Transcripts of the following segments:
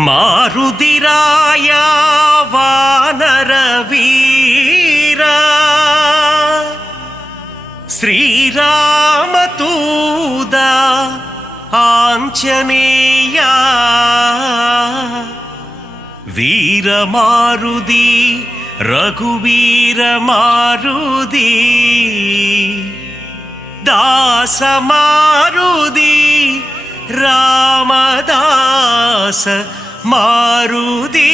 ಮಾರುದಿರಾಯ ವಾನರ ವೀರ ಶ್ರೀರಾಮತೂದ ಆಂಜನೇಯ ವೀರ ಮಾರುದಿ ರಘುವೀರ ಮಾರುದಿ ದಾಸ ಮಾರುದಿ ರಾಮದಾಸ ಮಾರುದಿ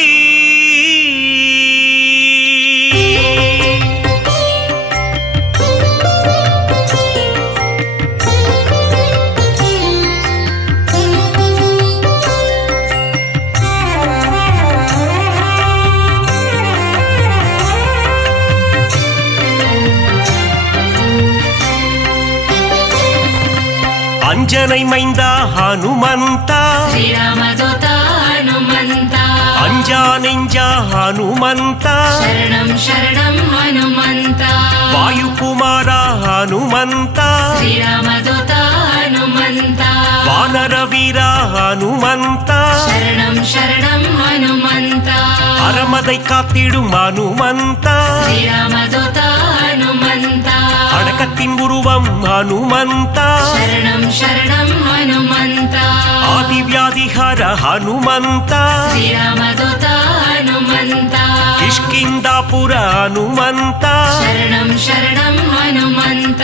ಅಂಜನೈ ಮೈಂದ ಹನುಮಂತ ಶ್ರೀರಾಮದೂತ ಹನುಮಂತ ಅಂಜಾನೆಂಜ ಹನುಮಂತ ಶರಣಂ ಶರಣಂ ಹನುಮಂತ ವಾಯುಕುಮಾರ ಹನುಮಂತ ಶ್ರೀರಾಮದೂತ ಹನುಮಂತ ವಾನರ ವೀರ ಹನುಮಂತ ಶರಣಂ ಶರಣಂ ಹನುಮಂತ ಅರಮದೈ ಕಾத்திடும் ಹನುಮಂತ ಶ್ರೀರಾಮದೂತ ಹನುಮಂತ அடக்கத்தின் உருவம் ஹனுமந்த ಶರಣಂ ಶರಣಂ ಹನುಮಂತ ஆதிவியாதிஹர ஹனுமந்த ಶ್ರೀರಾಮದೂತ ಹನುಮಂತ ಕಿಷ್ಕಿಂದಾಪುರ ಹನುಮಂತ ಶರಣಂ ಶರಣಂ ಹನುಮಂತ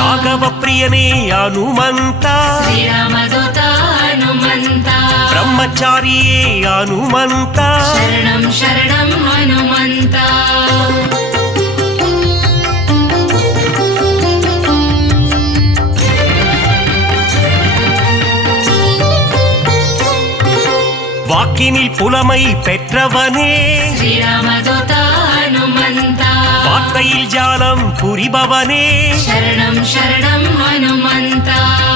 ರಾಘವ ಪ್ರಿಯನೇ ಹನುಮಂತ ಶ್ರೀರಾಮದೂತ ಹನುಮಂತ ಬ್ರಹ್ಮಚಾರಿಯೇ ಹನುಮಂತ ಶರಣಂ ಶರಣಂ ಹನುಮಂತ வாக்கினில் புலமை பெற்றவனே ಶ್ರೀರಾಮದೂತ ಹನುಮಂತ வார்த்தையில் ஜாலம் புரிபவனே ಶರಣಂ ಶರಣಂ ಹನುಮಂತ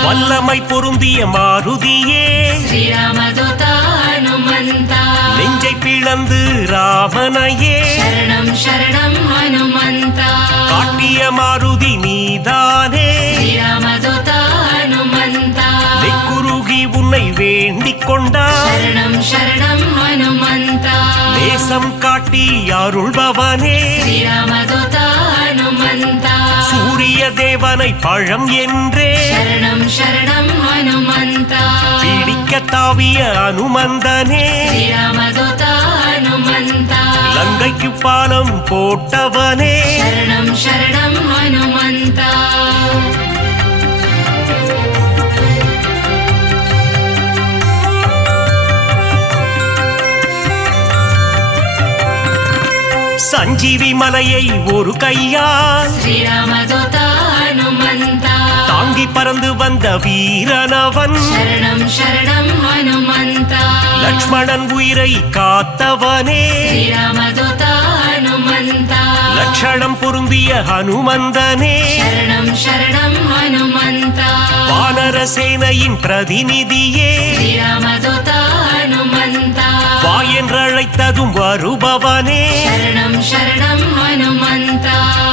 வல்லமை பொருந்திய மாருதியே ಶ್ರೀರಾಮದೂತ ಹನುಮಂತ நெஞ்சை பிளந்து ராமனையே ಶರಣಂ ಶರಣಂ ಹನುಮಂತ காட்டிய மாருதி நீதானே ಶ್ರೀರಾಮದೂತ ಹನುಮಂತ நெக்குருகி உன்னை வேண்டிக் கொண்டார் ಶರಣಂ ಶರಣಂ ಹನುಮಂತ நேசம் காட்டி அருள்பவனே ಶ್ರೀರಾಮದೂತ ಹನುಮಂತ சூரிய தேவனை பழம் என்றே ಶರಣಂ ಶರಣಂ ಹನುಮಂತ பிடிக்க தாவிய அனுமந்தனே ಶ್ರೀರಾಮದೂತ ಹನುಮಂತ லங்கைக்கு பாலம் போட்டவனே ಶರಣಂ ಶರಣಂ ಹನುಮಂತ சஞ்சீவி மலையை ஒரு கையால் ಶ್ರೀರಾಮದೂತ ಹನುಮಂತ தாங்கி பறந்து வந்த வீரனவன் ಶರಣಂ ಶರಣಂ ಹನುಮಂತ லக்ஷ்மணன் உயிரை காத்தவனே ಶ್ರೀರಾಮದೂತ ಹನುಮಂತ லட்சணம் பொருந்திய ஹனுமந்தனே ಶರಣಂ ಶರಣಂ ಹನುಮಂತ வானர சேனையின் பிரதிநிதியே ಶ್ರೀರಾಮದೂತ ಹನುಮಂತ வா என்றழைத்ததும் வருபவனே ಶರಣಂ ಶರಣಂ ಹನುಮಂತ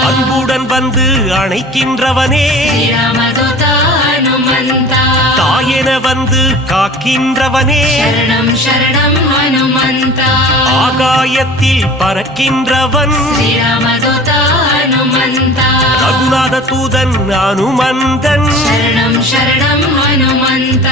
அன்புடன் வந்து அணைக்கின்றவனே ಶ್ರೀರಾಮದೂತ ಹನುಮಂತ தாயென வந்து காக்கின்றவனே ಶರಣಂ ಶರಣಂ ಹನುಮಂತ ஆகாயத்தில் பறக்கின்றவன் ಶ್ರೀರಾಮದೂತ ಹನುಮಂತ ரகுநாத தூதன் அனுமந்தன் ಶರಣಂ ಶರಣಂ ಹನುಮಂತ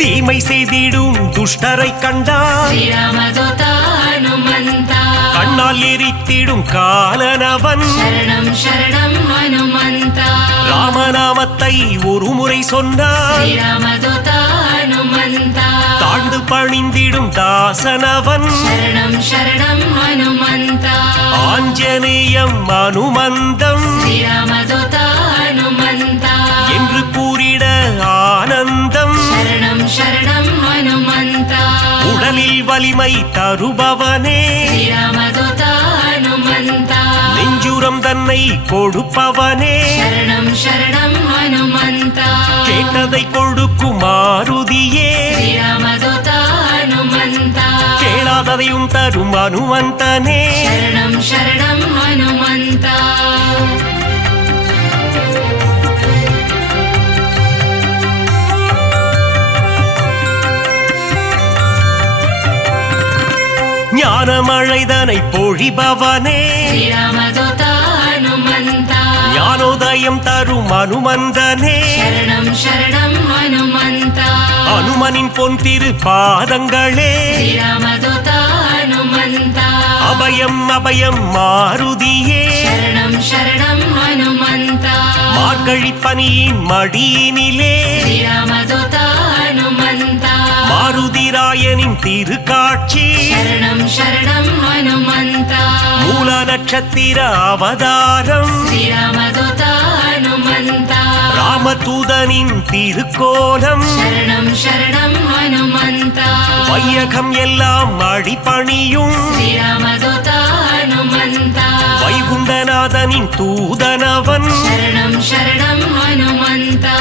தீமை செய்திடும் துஷ்டரை கண்டால் ಶ್ರೀರಾಮದೂತ ಹನುಮಂತ கண்ணால் எரித்திடும் காலனவன் ಶರಣಂ ಶರಣಂ ಹನುಮಂತ ராமநாமத்தை ஒரு முறை சொன்னால் ಶ್ರೀರಾಮದೂತ ಹನುಮಂತ தாழ்ந்து பணிந்திடும் தாசனவன் ಶರಣಂ ಶರಣಂ ಹನುಮಂತ ஆஞ்சநேயம் அனுமந்தம் ಶ್ರೀರಾಮದೂತ ಹನುಮಂತ என்று கூறிட ஆனந்தம் ಶರಣಂ ಶರಣಂ ಹನುಮಂತ உடலில் வலிமை தருபவனே ಶ್ರೀರಾಮದೂತ ಹನುಮಂತ நெஞ்சுரம் தன்னை கொடுப்பவனே ಶರಣಂ ಶರಣಂ ಹನುಮಂತ கேட்டதை கொடுக்கும் மாருதியே ಶ್ರೀರಾಮದೂತ ಹನುಮಂತ கேளாத நினைத்ததையும் தரும் அனுமந்தனே शरणं शरणं हनुमन्ता ஞானமழைதனை பொழிபவனே श्रीरामदूता हनुमन्ता ஞானோதயம் தரும் அனுமந்தனே शरणं शरणं हनुमन्ता அனுமனின் பொன் திரு பாதங்களே श्रीरामदूता हनुमन्ता அபயம் அபயம் மாருதியே शरणं शरणं हनुमन्ता மார்கழி பனியின் மடியினிலே श्रीरामदूता हनुमन्ता மாருதிராயனின் திருக்காட்சி शरणं शरणं हनुमन्ता மூல நட்சத்திர அவதாரம் श्रीरामदूता हनुमन्ता ராமதூதனின் திருக்கோலம் शरणं शरणं हनुमन्ता வையகம் எல்லாம் அடிபணியும் श्रीरामदूता हनुमन्ता வைகுண்டநாதனின் தூதனவன் शरणं शरणं हनुमन्ता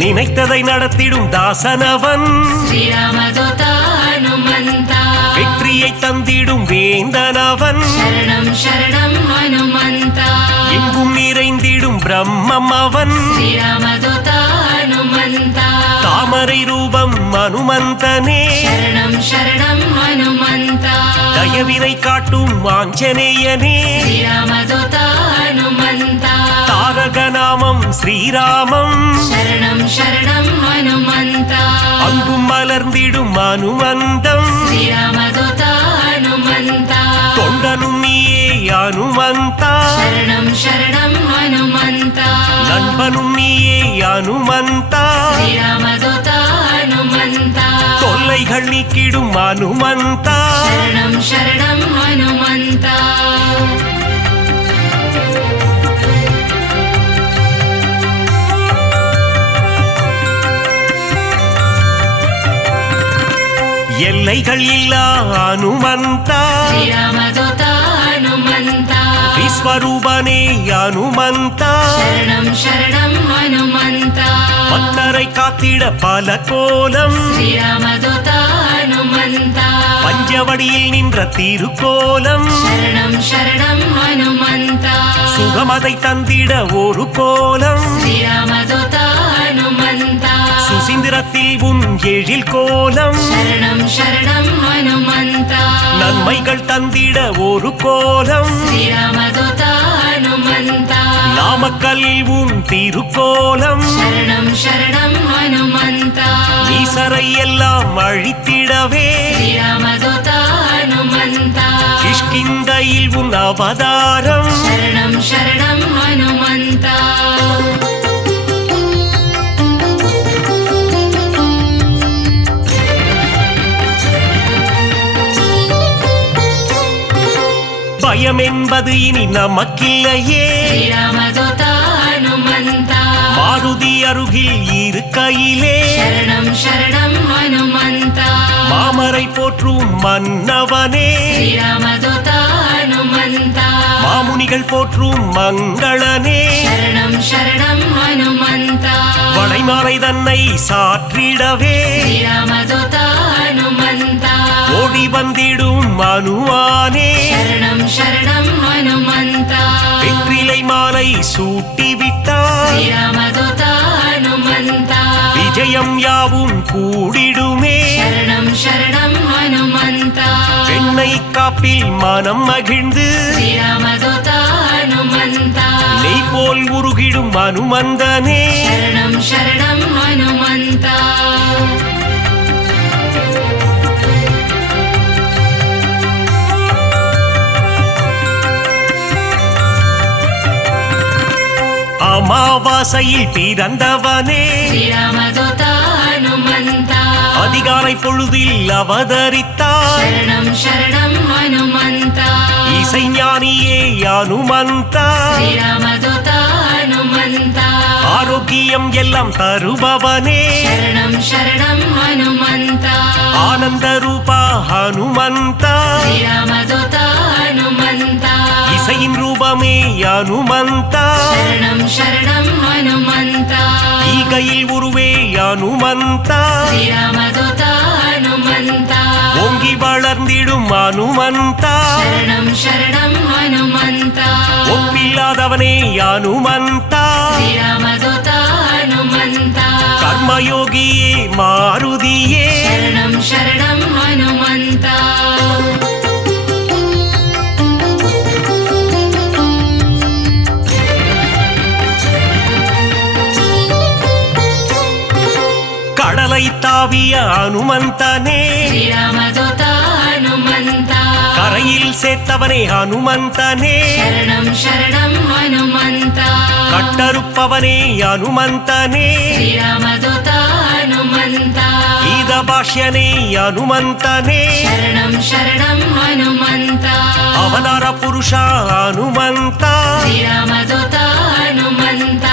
நினைத்ததை நடத்திடும் தாசனவன் श्रीरामदूता हनुमन्ता வெற்றியை தந்திடும் வேந்தனவன் शरणं शरणं हनुमन्ता எங்கும் நிறைந்திடும் பிரம்மம் அவன் श्रीरामदूता हनुमन्ता தாமரை ரூபம் அனுமந்தனே शरणं शरणं हनुमन्ता தயவினை காட்டும் ஆஞ்சநேயனே श्रीरामदूता हनुमन्ता தாரக நாமம் ஸ்ரீராமம் शरणं शरणं हनुमन्ता அங்கும் மலர்ந்திடும் அனுமந்தம் श्रीरामदूता हनुमन्ता தொண்டனும் நீயே அனுமந்தா शरणं शरणं हनुमन्ता நண்பனும் நீயே அனுமந்தா श्रीरामदूता हनुमन्ता தொல்லைகள் நீக்கிடும் அனுமந்தா शरणं शरणं हनुमन्ता எல்லைகள் இல்லா அனுமந்தா श्रीरामदूता हनुमन्ता விஸ்வரூபனே அனுமந்தா शरणं शरणं हनुमन्ता பக்தரை காத்திட பல கோலம் श्रीरामदूता हनुमन्ता பஞ்சவடியில் நின்ற திருக்கோலம் शरणं शरणं हनुमन्ता சுகமதை தந்திட ஒரு கோலம் श्रीरामदूता हनुमन्ता சுசீந்திரத்தில் உன் எழில் கோலம் शरणं शरणं हनुमन्ता நன்மைகள் தந்திட ஒரு கோலம் श्रीरामदूता हनुमन्ता நாமக்கல்லில் உன் திருக்கோலம் शरणं शरणं हनुमन्ता ஈசரை எல்லாம் அழித்திடவே श्रीरामदूता हनुमन्ता கிஷ்கிந்தையில் உன் அவதாரம் शरणं शरणं हनुमन्ता பயம் என்பது இனி நமக்கில்லையே श्रीरामदूता हनुमन्ता மாருதி அருகில் இருக்கையிலே शरणं शरणं हनुमन्ता மாமரை போற்றும் மன்னவனே श्रीरामदूता हनुमन्ता மாமுனிகள் போற்றும் மங்களனே शरणं शरणं हनुमन्ता வளைமாலை தன்னை சாற்றிடவே श्रीरामदूता हनुमन्ता ஓடி வந்திடும் மனுவானே शरणं शरणं हनुमन्ता வெற்றிலை மாலை சூட்டிவிட்டார் श्रीरामदूता हनुमन्ता விஜயம் யாவும் கூடிடுமே शरणं शरणं हनुमन्ता வெண்ணை காப்பில் மனம் மகிழ்ந்து श्रीरामदूता हनुमन्ता நெய் போல் உருகிடும் அனுமந்தனே शरणं शरणं हनुमन्ता அமாவாசையில் பிறந்தவனே श्रीरामदूता हनुमन्ता அதிகாலை பொழுதில் அவதரித்தார் शरणं शरणं हनुमन्ता இசைஞானியே அனுமந்தா श्रीरामदूता हनुमन्ता ஆரோக்கியம் எல்லாம் தருபவனே शरणं शरणं हनुमन्ता ஆனந்த ரூபா ஹனுமந்தா श्रीरामदूता हनुमन्ता இசை உலகின் ரூபமே அனுமந்த शरणं शरणं हनुमन्त ஈகையில் உருவே அனுமந்த श्रीरामदूत हनुमन्त ஓங்கி வளர்ந்திடும் அனுமந்த शरणं शरणं हनुमन्त ஒப்பில்லாதவனே அனுமந்த श्रीरामदूत हनुमन्त கர்மயோகியே மாருதியே शरणं शरणं हनुमन्त கடலை தாவிய அனுமந்தனே श्रीरामदूत हनुमन्त கரையில் சேர்த்தவனே அனுமந்தனே शरणं शरणं हनुमन्त கட்டறுப்பவனே அனுமந்தனே श्रीरामदूत हनुमन्त கீத பாஷ்யனே அனுமந்தனே शरणं शरणं हनुमन्त அவதார புருஷா அனுமந்த श्रीरामदूत हनुमन्त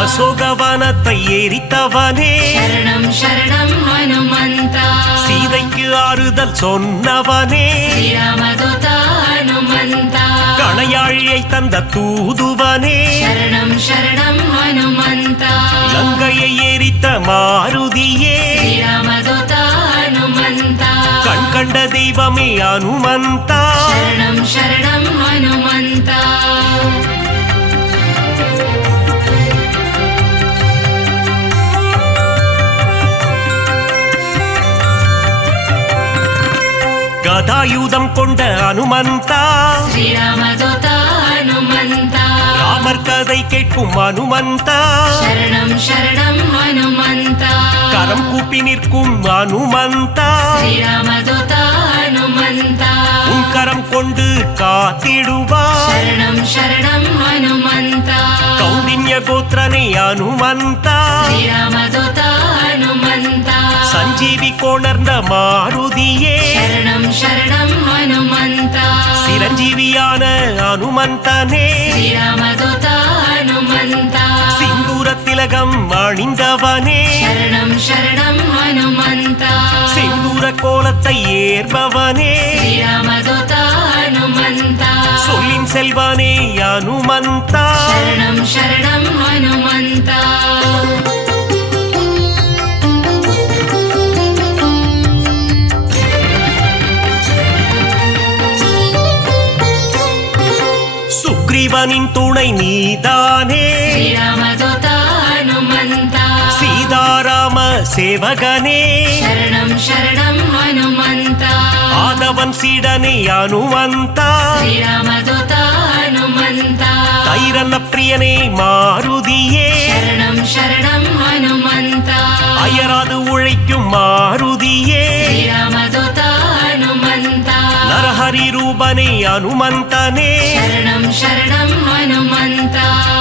அசோகவனத்தை எரித்தவனே शरणं शरणं हनुमन्त சீதைக்கு ஆறுதல் சொன்னவனே श्रीरामदूत हनुमन्त கணையாழியை தந்த தூதுவனே शरणं शरणं हनुमन्त லங்கையை எரித்த மாருதியே श्रीरामदूत हनुमन्त கண் கண்ட தெய்வமே அனுமந்தா शरणं शरणं हनुमन्त கதாயுதம் கொண்ட அனுமந்தா श्रीरामदूत हनुमन्त ராமர் கதை கேட்கும் அனுமந்தா शरणं शरणं हनुमन्त கரம் கூப்பி நிற்கும் அனுமந்தா श्रीरामदूत हनुमन्त உன் கரம் கொண்டு காத்திடுவார் शरणं शरणं हनुमन्त கௌண்டின்ய கோத்திரனே அனுமந்தா श्रीरामदूत हनुमन्त சஞ்சீவி கொணர்ந்த மாருதியே शरणं शरणं हनुमन्त சிரஞ்சீவியான அனுமந்தனே श्रीरामदूत हनुमन्त சிந்தூர திலகம் அணிந்தவனே शरणं शरणं हनुमन्त செந்தூர கோலத்தை ஏற்பவனே श्रीरामदूत हनुमन्त சொல்லின் செல்வனே அனுமந்தா शरणं शरणं हनुमन्त சுக்ரீவனின் துணை நீதானே श्रीरामदूत हनुमन्त சீதாராம சேவகனே शरणं शरणं हनुमन्त ஆதவன் சீடனே அனுமந்தா श्रीरामदूत हनुमन्त தைரன பிரியனே மாருதியே शरणं शरणं हनुमन्त அயராது உழைக்கும் மாருதியே श्रीरामदूत हनुमन्त நரஹரி ரூபனே அனுமந்தனே शरणं शरणं हनुमन्त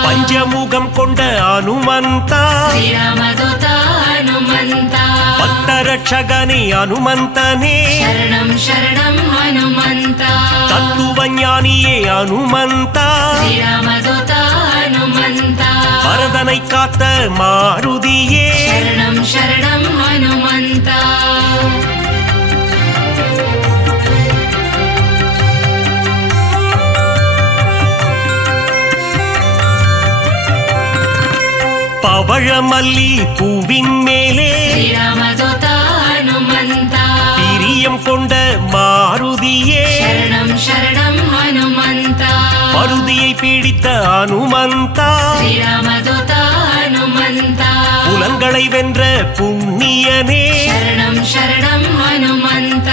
பஞ்சமுகம் கொண்ட அனுமந்தா श्रीरामदूत हनुमन्त பக்தரட்சகனே அனுமந்தனே शरणं शरणं हनुमन्त தத்துவ ஞானியே அனுமந்தா श्रीरामदूत हनुमन्त பரதனை காத்த மாருதியே शरणं शरणं हनुमन्त பவழமல்லி பூவின் மேலே श्रीरामदूत हनुमन्त பிரியம் கொண்ட மாருதியே शरणं शरणं हनुमन्त மருதியை பிடித்த அனுமந்தா श्रीरामदूत हनुमन्त புலன்களை வென்ற புண்ணியனே शरणं शरणं हनुमन्त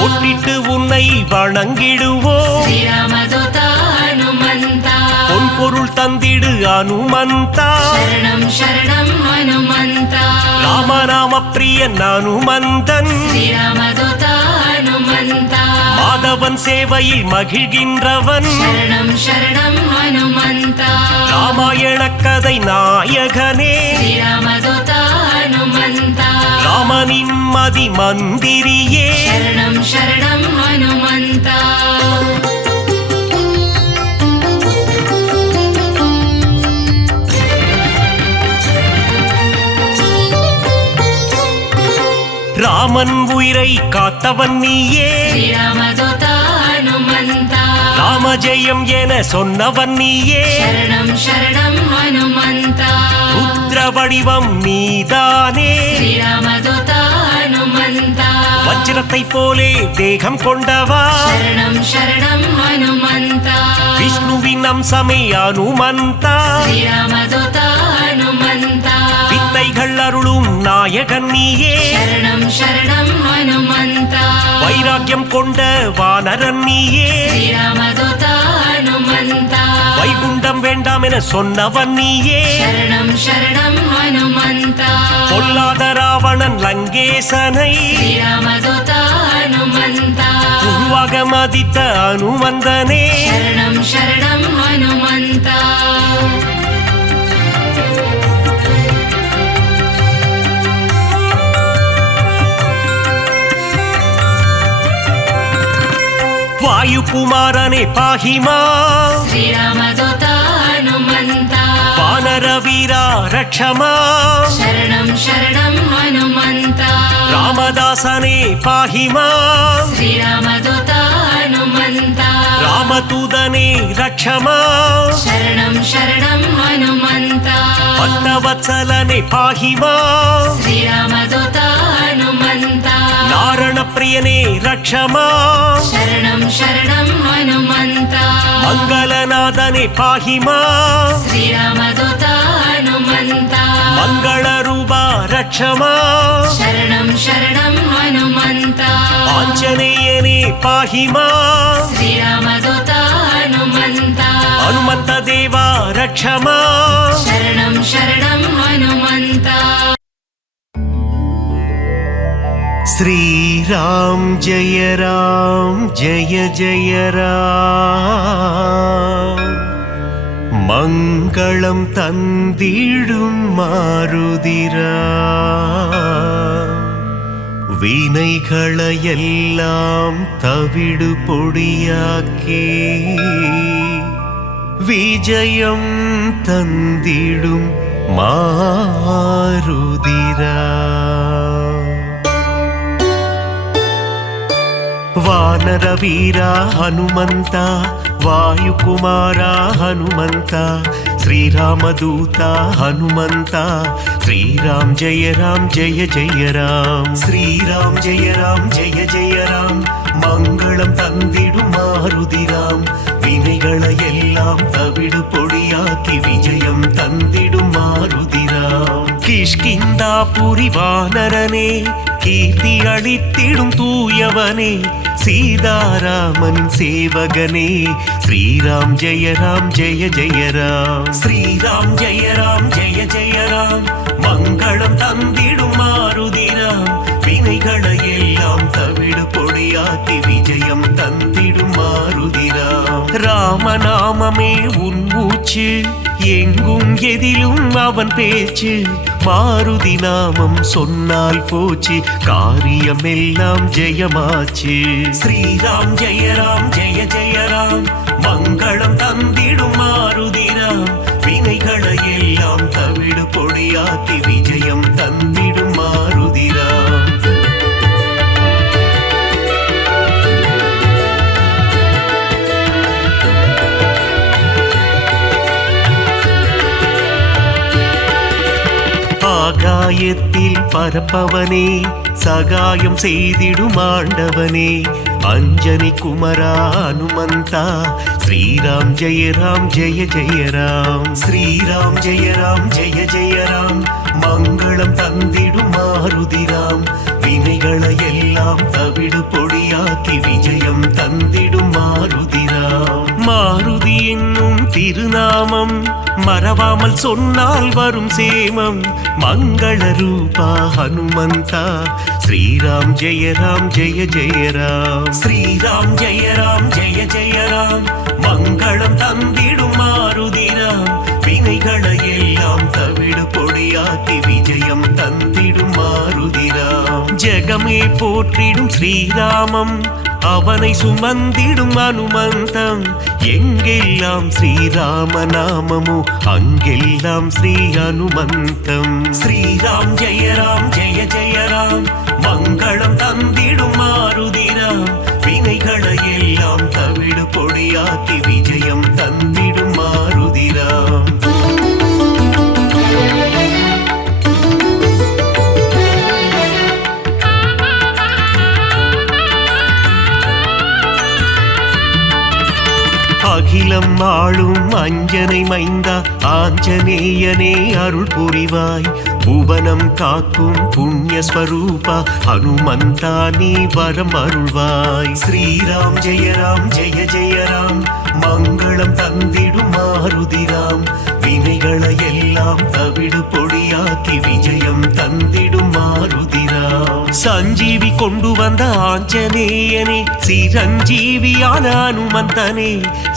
பொட்டிட்டு உன்னை வணங்கிடுவோ श्रीरामदूत हनुमन्त பொன் பொருள் தந்திடு அனுமந்தா शरणं शरणं हनुमन्त ராமநாம பிரியன் அனுமந்தன் श्रीरामदूत हनुमन्त மாதவன் சேவையில் மகிழ்கின்றவன் शरणं शरणं हनुमन्त ராமாயண கதை நாயகனே श्रीरामदूत हनुमन्त ராமனின் மதி மந்திரியே शरणं शरणं हनुमन्त ராமன் உயிரை காத்தவன் நீயே श्रीरामदूत हनुमन्त ராம ஜெயம் என சொன்னவன் நீயே சரணம் சரணம் ஹனுமந்தா ருத்ர வடிவம் நீதானே ஸ்ரீராமதூதா ஹனுமந்தா வஜ்ரத்தை போலே தேகம் கொண்டவா சரணம் சரணம் ஹனுமந்தா விஷ்ணுவின் அம்சமே அனுமந்தா ஸ்ரீராமதூதா ஹனுமந்தா வித்தைகள் அருளும் நாயகன் நீயே சரணம் சரணம் ஹனுமந்தா வைராக்கியம் கொண்ட வானரன் நீயே ஸ்ரீராமதூதா ஹனுமந்தா வைகுண்டம் வேண்டாம் என சொன்னவன் நீயே சரணம் சரணம் ஹனுமந்தா பொல்லாத ராவணன் லங்கேசனை ஸ்ரீராமதூதா ஹனுமந்தா உருவாக மதித்த அனுமந்தனே சரணம் சரணம் ஹனுமந்தா வாயுகுமாரனே பாஹிமா ஸ்ரீராமதூதா ஹனுமந்தா வானர வீரா ரக்ஷமா சரணம் சரணம் ஹனுமந்தா ராமதாசனே பாஹிமா ஸ்ரீராமதூதா ஹனுமந்தா ராமதூதனே ரக்ஷமா சரணம் சரணம் ஹனுமந்தா பக்தவத்சலனே பாஹிமா ஸ்ரீராமதூதா ஹனுமந்தா நாரண பிரியனே ரக்ஷமா சரணம் சரணம் ஹனுமந்தா மங்களநாதனே பாஹிமா ஸ்ரீராமதூதா ஹனுமந்தா மங்கள ரூபா ரக்ஷமா சரணம் சரணம் ஹனுமந்தா ஆஞ்சநேயனே பாஹிமா ஸ்ரீராமதூதா ஹனுமந்தா ಹನುಮಂತ ದೇವ ರಕ್ಷಮಾ ಶರಣಂ ಶರಣಂ ಹನುಮಂತ ಶ್ರೀರಾಮ್ ಜಯ ಜಯ ರಾಮ್ ಮಂಗಳಂ ತಂದಿಡುಂ ಮಾರುದಿರಾ வினைகளை எல்லாம் தவிடு பொடியாக்கி விஜயம் தந்திடும் மாருதிரா ವಾನರ ವೀರ ಹನುಮಂತ ವಾಯುಕುಮಾರ ಹನುಮಂತ ಶ್ರೀರಾಮದೂತ ಹನುಮಂತ ಶ್ರೀರಾಮ್ ಜಯ ಜಯ ರಾಮ್ ಶ್ರೀರಾಮ್ ಜಯ ಜಯ ರಾಮ್ ಮಂಗಳಂ ತಂದಿಡು ಮಾರುದಿರಾಮ್ ವಿನೆಗಳ ಎல்லாம் ತವಿಡು பொடியாக்கி விஜயம் தந்திடும் மாருதிராம் கிஷ்கிந்தாபுரி வானரனே கீர்த்தி அளித்திடும் தூயவனே சீதாராமன் சேவகனே ஸ்ரீராம் ஜெய ஜய ராம் ஸ்ரீராம் ஜெய ஜய ராம் மங்களம் தந்திடும் மாருதிராம் வினைகளை எல்லாம் தவிடு பொடியாக்கி விஜயம் தந்திடும் மாருதிராம் ராமநாமமே உன் மூச்சு எங்கும் எதிலும் அவன் பேச்சு மாருதி நாமம் சொன்னால் போச்சு காரியம் எல்லாம் ஜெயமாச்சு ஸ்ரீராம் ஜெய ஜய ராம் மங்களம் தந்திடும் மாருதிராம் வினைகளை எல்லாம் தவிடு பொடியாக்கி விஜயம் தந்திடும் மாருதிராம் ஆகாயத்தில் பரப்பவனே சகாயம் செய்திடும் ஆண்டவனே அஞ்சனி குமரா ஹனுமந்தா ஸ்ரீராம் ஜெய ஜய ராம் ஸ்ரீராம் ஜெய ஜய ராம் மங்களம் தந்திடும் மாருதிராம் வினைகளை எல்லாம் தவிடு பொடியாக்கி விஜயம் தந்திடும் மாருதிராம் மாருதி என்னும் திருநாமம் மறவாமல் சொன்னால் வரும் சேமம் மங்கள ரூபா ஹனுமந்தா ஸ்ரீராம் ஜெய ஜய ராம் ஸ்ரீராம் ஜெய ஜய ராம் மங்களம் தந்திடும் மாருதிராம் வினைகளை எல்லாம் தவிடு பொடியாக்கி விஜயம் தந்திடும் மாருதிராம் ஜெகமே போற்றிடும் ஸ்ரீராமம் அவனை சுமந்திடும் அனுமந்தம் எங்கெல்லாம் ஸ்ரீராம நாமமோ அங்கெல்லாம் ஸ்ரீ அனுமந்தம் ஸ்ரீராம் ஜெய ஜய ராம் மங்களம் தந்திடும் மாருதிராம் வினைகளை எல்லாம் தவிடு பொடிய பொடியாக்கி விஜயம் தந்திடும் மாருதிராம். அகிலம் ஆளும் அஞ்சனை மைந்தா ஆஞ்சநேயனே அருள் புரிவாய். புவனம் காக்கும் புண்ணிய ஸ்வரூபா ஹனுமந்தா நீ வரம் அருள்வாய். ஸ்ரீராம் ஜெய ராம் ஜெய ஜெய ராம் மங்களம் தந்திடும் மாருதிராம். வினைகளை எல்லாம் தவிடு பொடியாக்கி விஜயம் தந்திடும் மாருதிராம். சஞ்சீவி கொண்டு வந்த ஆஞ்சநேயனே சிரஞ்சீவியான அனுமந்தனே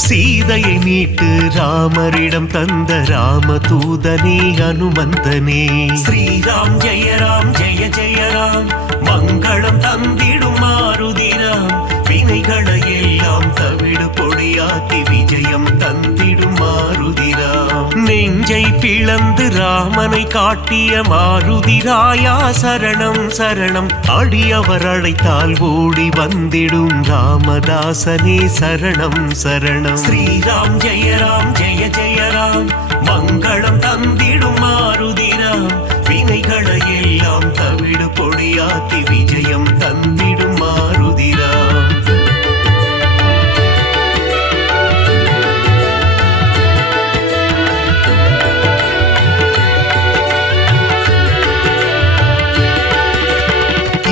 சீதையை மீட்டு ராமரிடம் தந்த ராமதூதனே அனுமந்தனே. ஸ்ரீராம் ஜெய ராம் ஜெய ஜெய ராம் மங்களம் தந்திடும் மாருதிராம். வினைகளை எல்லாம் தவிடு பொடியாக்கி விஜயம் தந்திடும் மாருதிராம். நெஞ்சை பிளந்து ராமனை காட்டிய மாருதிராயா சரணம் சரணம். அடியவர் அழைத்தால் ஓடி வந்திடும் ராமதாசனே சரணம் சரணம். ஸ்ரீராம் ஜெய ராம் ஜெய ஜெய ராம் மங்களம் தந்திடும் மாருதிராம். வினைகளை எல்லாம் தவிடு பொடியாக்கி விஜயம் தந்திடும் மாருதிராம்.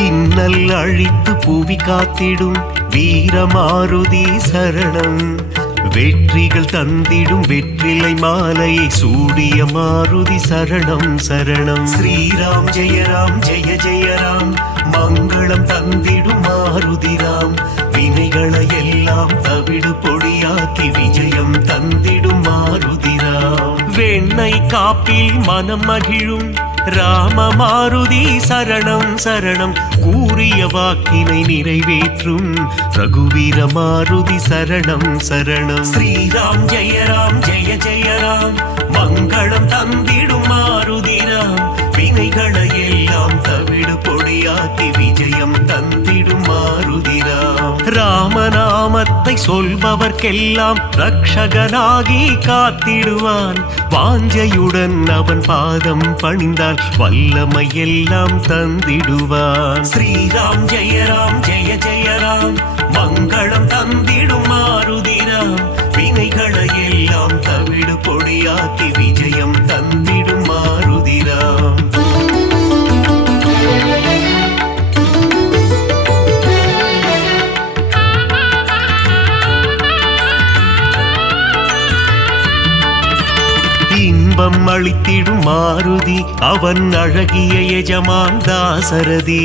இன்னல் அழித்து புவி காத்திடும் வீரமாருதி சரணம். வெற்றிகள் தந்திடும் வெற்றிலை மாலையை சூடிய மாருதி சரணம் சரணம். ஸ்ரீராம் ஜெய ராம் ஜெய ஜெய ராம் மங்களம் தந்திடும் மாருதிராம். வினைகளை எல்லாம் தவிடு பொடியாக்கி விஜயம் தந்திடும் மாருதிராம். வெண்ணை காப்பில் மனம் மகிழும் ராம மாருதி சரணம் சரணம். கூறிய வாக்கினை நிறைவேற்றும் ரகுவீர மாருதி சரணம் சரணம். ஸ்ரீராம் ஜெய ராம் ஜெய ஜெய ராம் மங்களம் தந்திடும் மாருதிராம். வினைகளை எல்லாம் தவிடு பொடியாக்கி விஜயம் தந்திடும் மாருதிராம். ராமநாமத்தை சொல்பவர்க்கெல்லாம் ரக்ஷகனாகி காத்திடுவான். வாஞ்சையுடன் அவன் பாதம் பணிந்தால் வல்லமை எல்லாம் தந்திடுவான். ஸ்ரீராம் ஜெய ராம் ஜெய ஜெய ராம் மங்களம் தந்திடும் மாருதிராம். வினைகளை எல்லாம் தவிடு பொடியாக்கி விஜயம் தந்திடும் மாருதிராம். இன்பம் அளித்திடும் மாருதி அவன் அழகிய எஜமான் தாசரதி.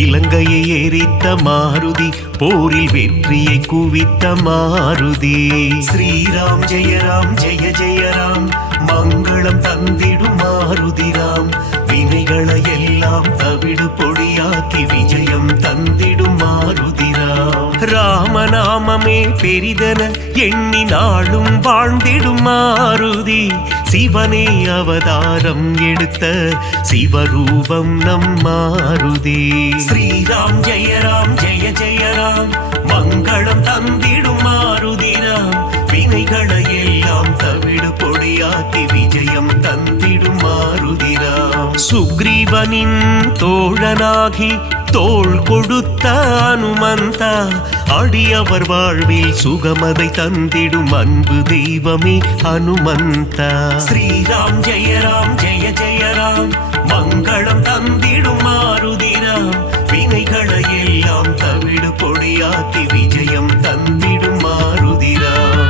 இலங்கையை எரித்த மாருதி போரில் வெற்றியை குவித்த மாருதி. ஸ்ரீராம் ஜெய ராம் ஜெய ஜெய ராம் மங்களம் தந்திடும் மாருதிராம். வினைகளை எல்லாம் தவிடு பொடியாக்கி விஜயம் தந்திடும் மாருதிராம். ராமநாமமே பெரிதென எண்ணி நாளும் வாழ்ந்திடும் மாருதி. சிவனே அவதாரம் எடுத்த சிவரூபம் நம் மாருதி. ஸ்ரீராம் ஜெய ராம் ஜெய ஜெய ராம் மங்களம் தந்திடும் மாருதிராம். வினைகளை எல்லாம் தவிடு பொடியாக்கி விஜயம் தந்திடும் மாருதிராம். சுக்ரீவனின் தோழனாகி தோள் கொடுத்த அனுமந்தா அடியவர் வாழ்வில் சுகமதை தந்திடும் அன்பு தெய்வமே ஹனுமந்தா. ஸ்ரீராம் ஜெய ராம் ஜெய ஜெய ராம் மங்களம் தந்திடும் மாருதிராம். வினைகளை எல்லாம் தவிடு பொடியாக்கி விஜயம் தந்திடும் மாருதிராம்.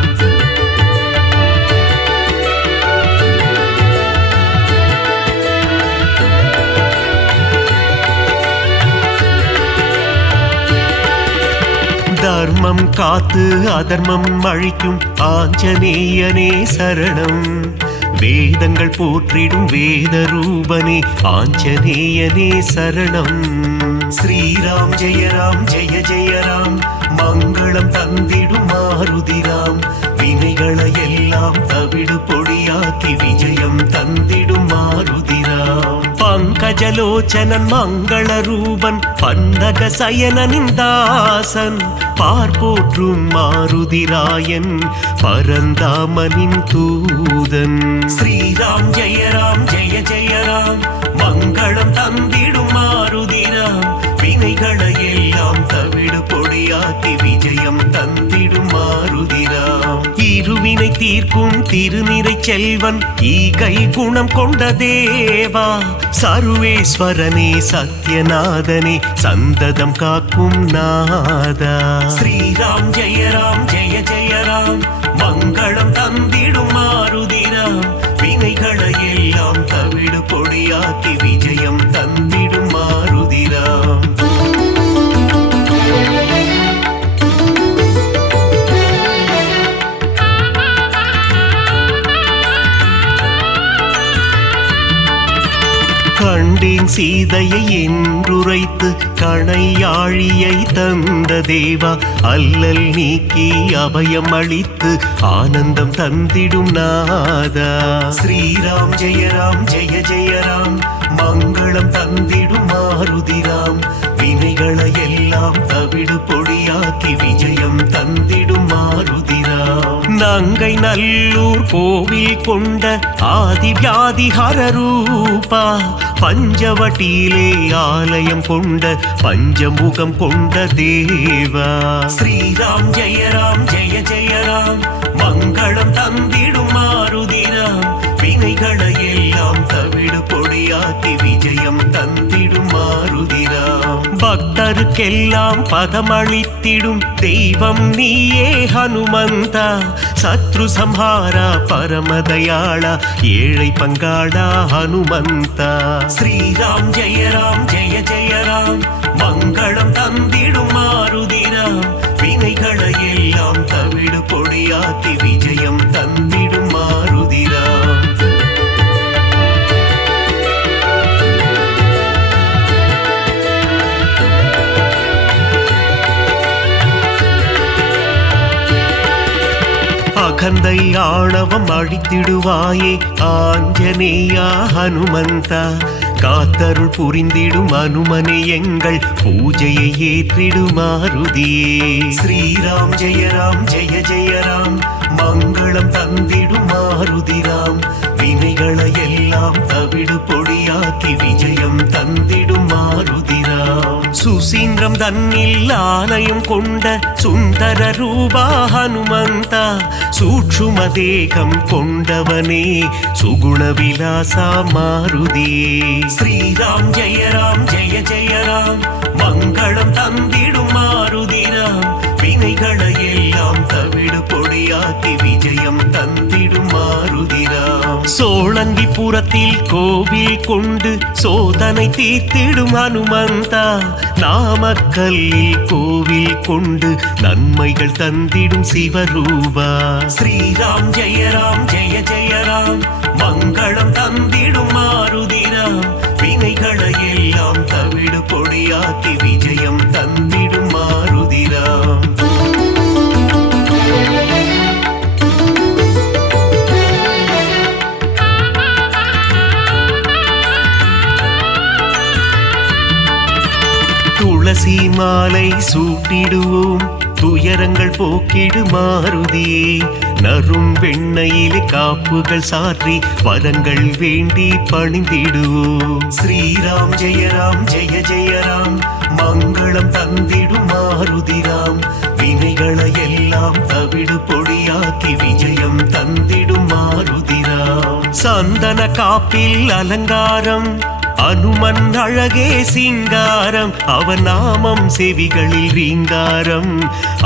தர்மம் காத்து அதர்மம் அழிக்கும் ஆஞ்சநேயனே சரணம். வேதங்கள் போற்றிடும் வேத ரூபனே ஆஞ்சநேயனே சரணம். ஸ்ரீராம் ஜெய ராம் ஜெய ஜெய ராம் மங்களம் தந்திடும் மாருதிராம். வினைகளை எல்லாம் தவிடு பொடியாக்கி விஜயம் தந்திடும் மாருதிராம். பங்கஜலோச்சனன் மங்கள ரூபன் பன்னக சயனனின் தாசன் பார்ப்போற்றும் மாருதிராயன் பரந்தாமனின் தூதன். ஸ்ரீராம் ஜெய ராம் ஜெய ஜெய ராம் மங்களம் தந்திடும் மாருதிராம் வினைகளை எல்லாம் தவிடு பொடியாக்கி விஜயம் தந்திடும் மாருதிராம். இருவினை தீர்க்கும் திருநிறை செல்வன் ஈகை குணம் கொண்ட தேவா சர்வேஸ்வரனே சத்யநாதனே சந்ததம் காக்கும் நாதா. ஸ்ரீராம் ஜெய ராம் ஜெய ஜெய ராம் மங்களம் தந்திடும் மாருதிராம் வினைகளை எல்லாம் தவிடு பொடியாக்கி விஜயம் தந்திடும் மாருதிராம். கண்டேன் சீதையை என்றுரைத்து கணையாழியை தந்த தேவா அல்லல் நீக்கி அபயம் அளித்து ஆனந்தம் தந்திடும் நாதா. ஸ்ரீராம் ஜெய ராம் ஜெய ஜெய ராம் மங்களம் தந்திடும் மாருதிராம் வினைகளை எல்லாம் தவிடு பொடியாக்கி விஜயம் தந்திடும் மாருதிராம். நங்கை நல்லூர் கோவில் கொண்ட ஆதிவியாதிஹர ரூபா பஞ்சவட்டியிலே ஆலயம் கொண்ட பஞ்சமுகம் கொண்ட தேவா. ஸ்ரீராம் ஜெய ராம் ஜெய ஜெய ராம் மங்களம் தந்திடும் மாருதிராம் வினைகளை எல்லாம் தவிடு பொடியாக்கி விஜயம் தந்திடும் மாருதிராம். பக்தருக்கெல்லாம் பதமளித்திடும் தெய்வம் நீயே ஹனுமந்தா சத்ரு சம்ஹாரா பரமதயாளா ஏழை பங்காளா ஹனுமந்தா. ஸ்ரீராம் ஜெய ராம் ஜெய ஜெய ராம் மங்களம் தந்திடும் மாருதிராம் வினைகளை எல்லாம் தவிடு பொடியாக்கி விஜயம் தந்திடும் மாருதிராம். அகந்தை ஆணவம் அழித்திடுவாயே ஆஞ்சநேயா ஹனுமந்தா காத்தருள் புரிந்திடும் அனுமனே எங்கள் பூஜையை ஏற்றிடும் மாருதியே. ஸ்ரீராம் ஜெய ராம் ஜெய ஜெய ராம் மங்களம் தந்திடும் மாருதிராம் வினைகளை எல்லாம் தவிடு பொடியாக்கி விஜயம் தந்திடும் மாருதிராம். சுசீந்திரம் தன்னில் ஆலயம் கொண்ட சுந்தர ரூபா ஹனுமந்தா சூட்சும தேகம் கொண்டவனே சுகுண விலாசா மாருதியே. ஸ்ரீராம் ஜெய ராம் ஜெய ஜெய ராம் மங்களம் தந்திடும் மாருதிராம் வினைகளை எல்லாம் தவிடு பொடியாக்கி விஜயம் தந்திடும் மாருதிராம். சோழங்கிபுரத்தில் கோவில் கொண்டு சோதனை தீர்த்திடும் ஹனுமந்தா நாமக்கல்லில் கோவில் கொண்டு நன்மைகள் தந்திடும் சிவரூபா. ஸ்ரீராம் ஜெய ராம் ஜெய ஜெய ராம் மங்களம் தந்திடும் மாருதிராம் வினைகளை எல்லாம் தவிடு பொடியாக்கி விஜயம் தந்திடும் மாருதிராம். துளசி மாலை சூட்டிடுவோம் துயரங்கள் போக்கிடு மாருதியே நரும் வெண்ணையிலே காப்புகள் சாற்றி வரங்கள் வேண்டி பணிந்திடுவோம். ஸ்ரீராம் ஜெய ராம் ஜெய ஜெய ராம் மங்களம் தந்திடும் மாருதிராம் வினைகளை எல்லாம் தவிடு பொடியாக்கி விஜயம் தந்திடும் மாருதிராம். சந்தன காப்பில் அலங்காரம் அனுமன் அழகே சிங்காரம் அவன் நாமம் செவிகளில் ரீங்காரம்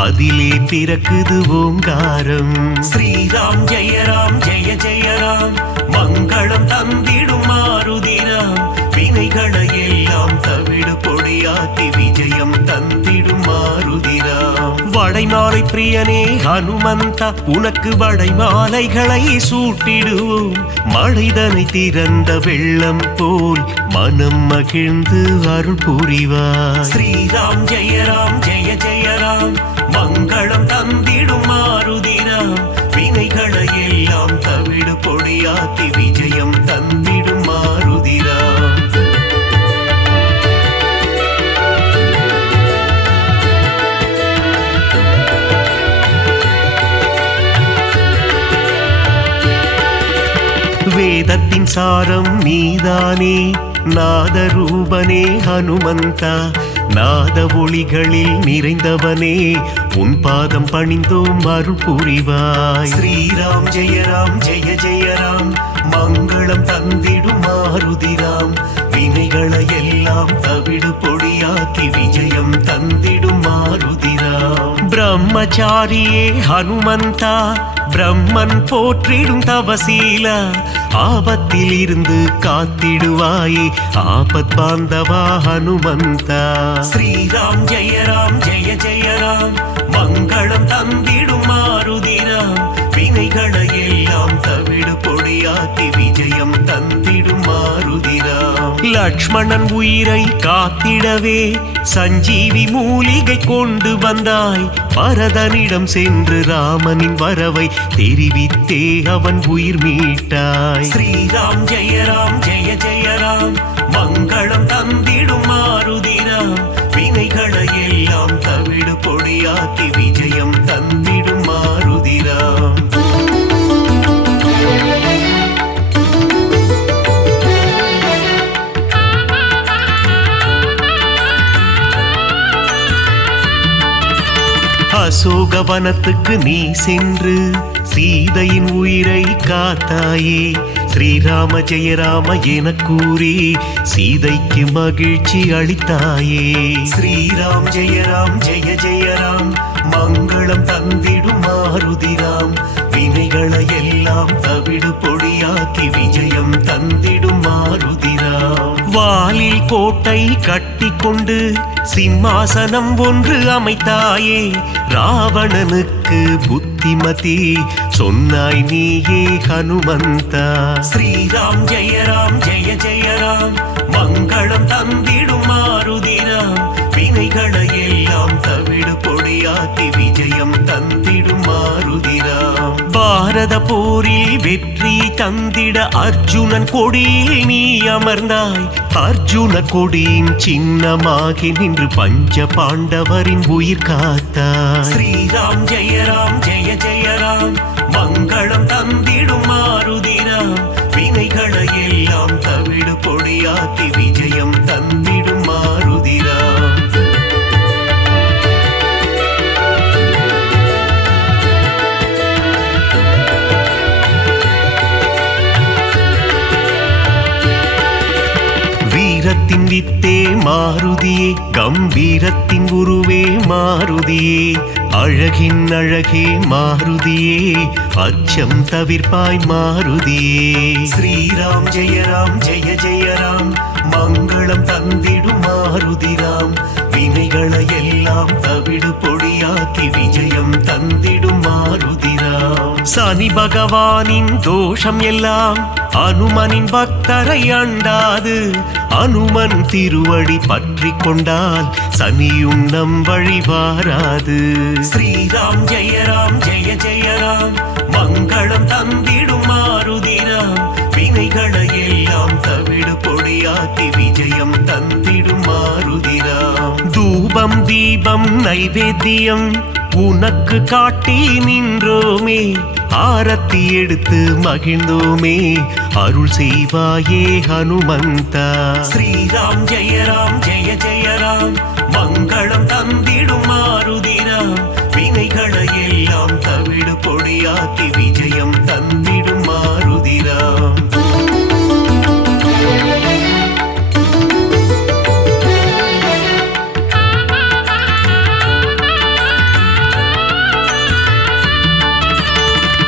அதிலே பிறக்குது ஓங்காரம். ஸ்ரீராம் ஜெய ராம் ஜெய ஜெய ராம் மங்களம் தந்திடும் மாருதிராம் வினைகளை எல்லாம் தவிடு பொடியாக்கி விஜயம் தந்திடும் மாருதிராம். வடைமாலை பிரியனே ஹனுமந்தா உனக்கு வடைமாலைகளை சூட்டிடுவோம் மழைதனை திறந்த வெள்ளம் போல் மனம் மகிழ்ந்து அருள் புரிவார். ஸ்ரீராம் ஜெய ராம் ஜெய ஜெய ராம் மங்களம் தந்திடும் மாருதிராம் வினைகளை எல்லாம் தவிடு பொடியாக்கி விஜயம் தந்திடும் மாருதிராம். வேதத்தின் சாரம் நீதானே நாதரூபனே ஹனுமந்தா நாத ஒளிகளில் நிறைந்தவனே உன் பாதம் பணிந்தோம் அருள் புரிவாய். ஸ்ரீராம் ஜெய ஜெய ராம் மங்களம் தந்திடும் மாருதிராம் வினைகளை எல்லாம் தவிடு பொடியாக்கி விஜயம் தந்திடும் மாருதிராம். பிரம்மச்சாரியே ஹனுமந்தா பிரம்மன் போற்றிடும் தவசீலா ஆபத்தில் இருந்து காத்திடுவாயே ஆபத் பாந்தவா ஹனுமந்தா. ஸ்ரீராம் ஜெய ஜெய ராம் மங்களம் தந்திடும் மாருதிராம் வினைகளை எல்லாம் தவிடு பொடியாக்கி விஜயம் தந்திடும் மாருதிராம். லக்ஷ்மணன் உயிரை காத்திடவே சஞ்சீவி மூலிகை கொண்டு வந்தாய் பரதனிடம் சென்று ராமனின் வரவை தெரிவித்தே அவன் உயிர் மீட்டாய். ஸ்ரீராம் ஜெய ஜெய ராம் மங்களம் தந்திடும் மாருதிராம் வினைகளை எல்லாம் தவிடு பொடியாக்கி விஜயம் தந்திடும் மாருதிராம். அசோகவனத்துக்கு நீ சென்று சீதையின் உயிரை காத்தாயே ஸ்ரீராம ஜெய ராம என கூறி சீதைக்கு மகிழ்ச்சி அளித்தாயே. ஸ்ரீராம் ஜெய ஜெய ராம் மங்களம் தந்திடும் மாருதிராம் வினைகளை எல்லாம் தவிடு பொடியாக்கி விஜயம் தந்திடும் மாருதிராம். வாலில் கோட்டை கட்டி கொண்டு சிம்மாசனம் ஒன்று அமைத்தாயே ராவணனுக்கு புத்திமதி சொன்னாய் நீயே ஹனுமந்தா. ஸ்ரீராம் ஜெய ஜெய ராம் மங்களம் தந்திடும் மாருதிராம் வினைகளை எல்லாம் தவிடு பொடியாக்கி விஜயம் தந்திடும் மாருதிராம். பாரத போரில் வெற்றி தந்திட அர்ஜுனன் கொடியில் நீ அமர்ந்தாய் அர்ஜுன கொடியின் சின்னமாகி நின்று பஞ்ச பாண்டவரின் உயிர் காத்தாய். ஸ்ரீராம் ஜெய ஜெய ராம் மங்களம் தந்திடும் மாருதிராம் வினைகளை எல்லாம் தவிடு பொடியாக்கி விஜயம் தந்திடும் மாருதிராம். வீரத்தின் வித்தே மாருதியே கம்பீரத்தின் உருவே மாருதியே அழகின் அழகே மாருதியே அச்சம் தவிர்ப்பாய் மாருதியே. ஸ்ரீராம் ஜெய ஜெய ராம் மங்களம் தந்திடும் மாருதிராம் வினைகளை எல்லாம் தவிடு பொடியாக்கி விஜயம் தந்திடும் மாருதிராம். சனி பகவானின் தோஷம் எல்லாம் அனுமனின் பக்தரை அண்டாது அனுமன் திருவடி பற்றி கொண்டால் சனியும் நம் வழி வாராது. ஸ்ரீராம் ஜெய ஜெய ராம் மங்களம் தந்திடும் மாருதிராம் வினைகளை எல்லாம் தவிடு பொடியாக்கி விஜயம் தந்திடும் மாருதிராம். தூபம் தீபம் நைவேத்தியம் உனக்கு காட்டி நின்றோமே ஆரத்தி எடுத்து மகிழ்ந்தோமே அருள் செய்வாயே ஹனுமந்தா. ஸ்ரீராம் ஜெய ஜெய ராம் மங்களம் தந்திடும் மாருதிராம் வினைகளை எல்லாம் தவிடு பொடியாக்கி விஜயம் தந்திடும் மாருதிராம்.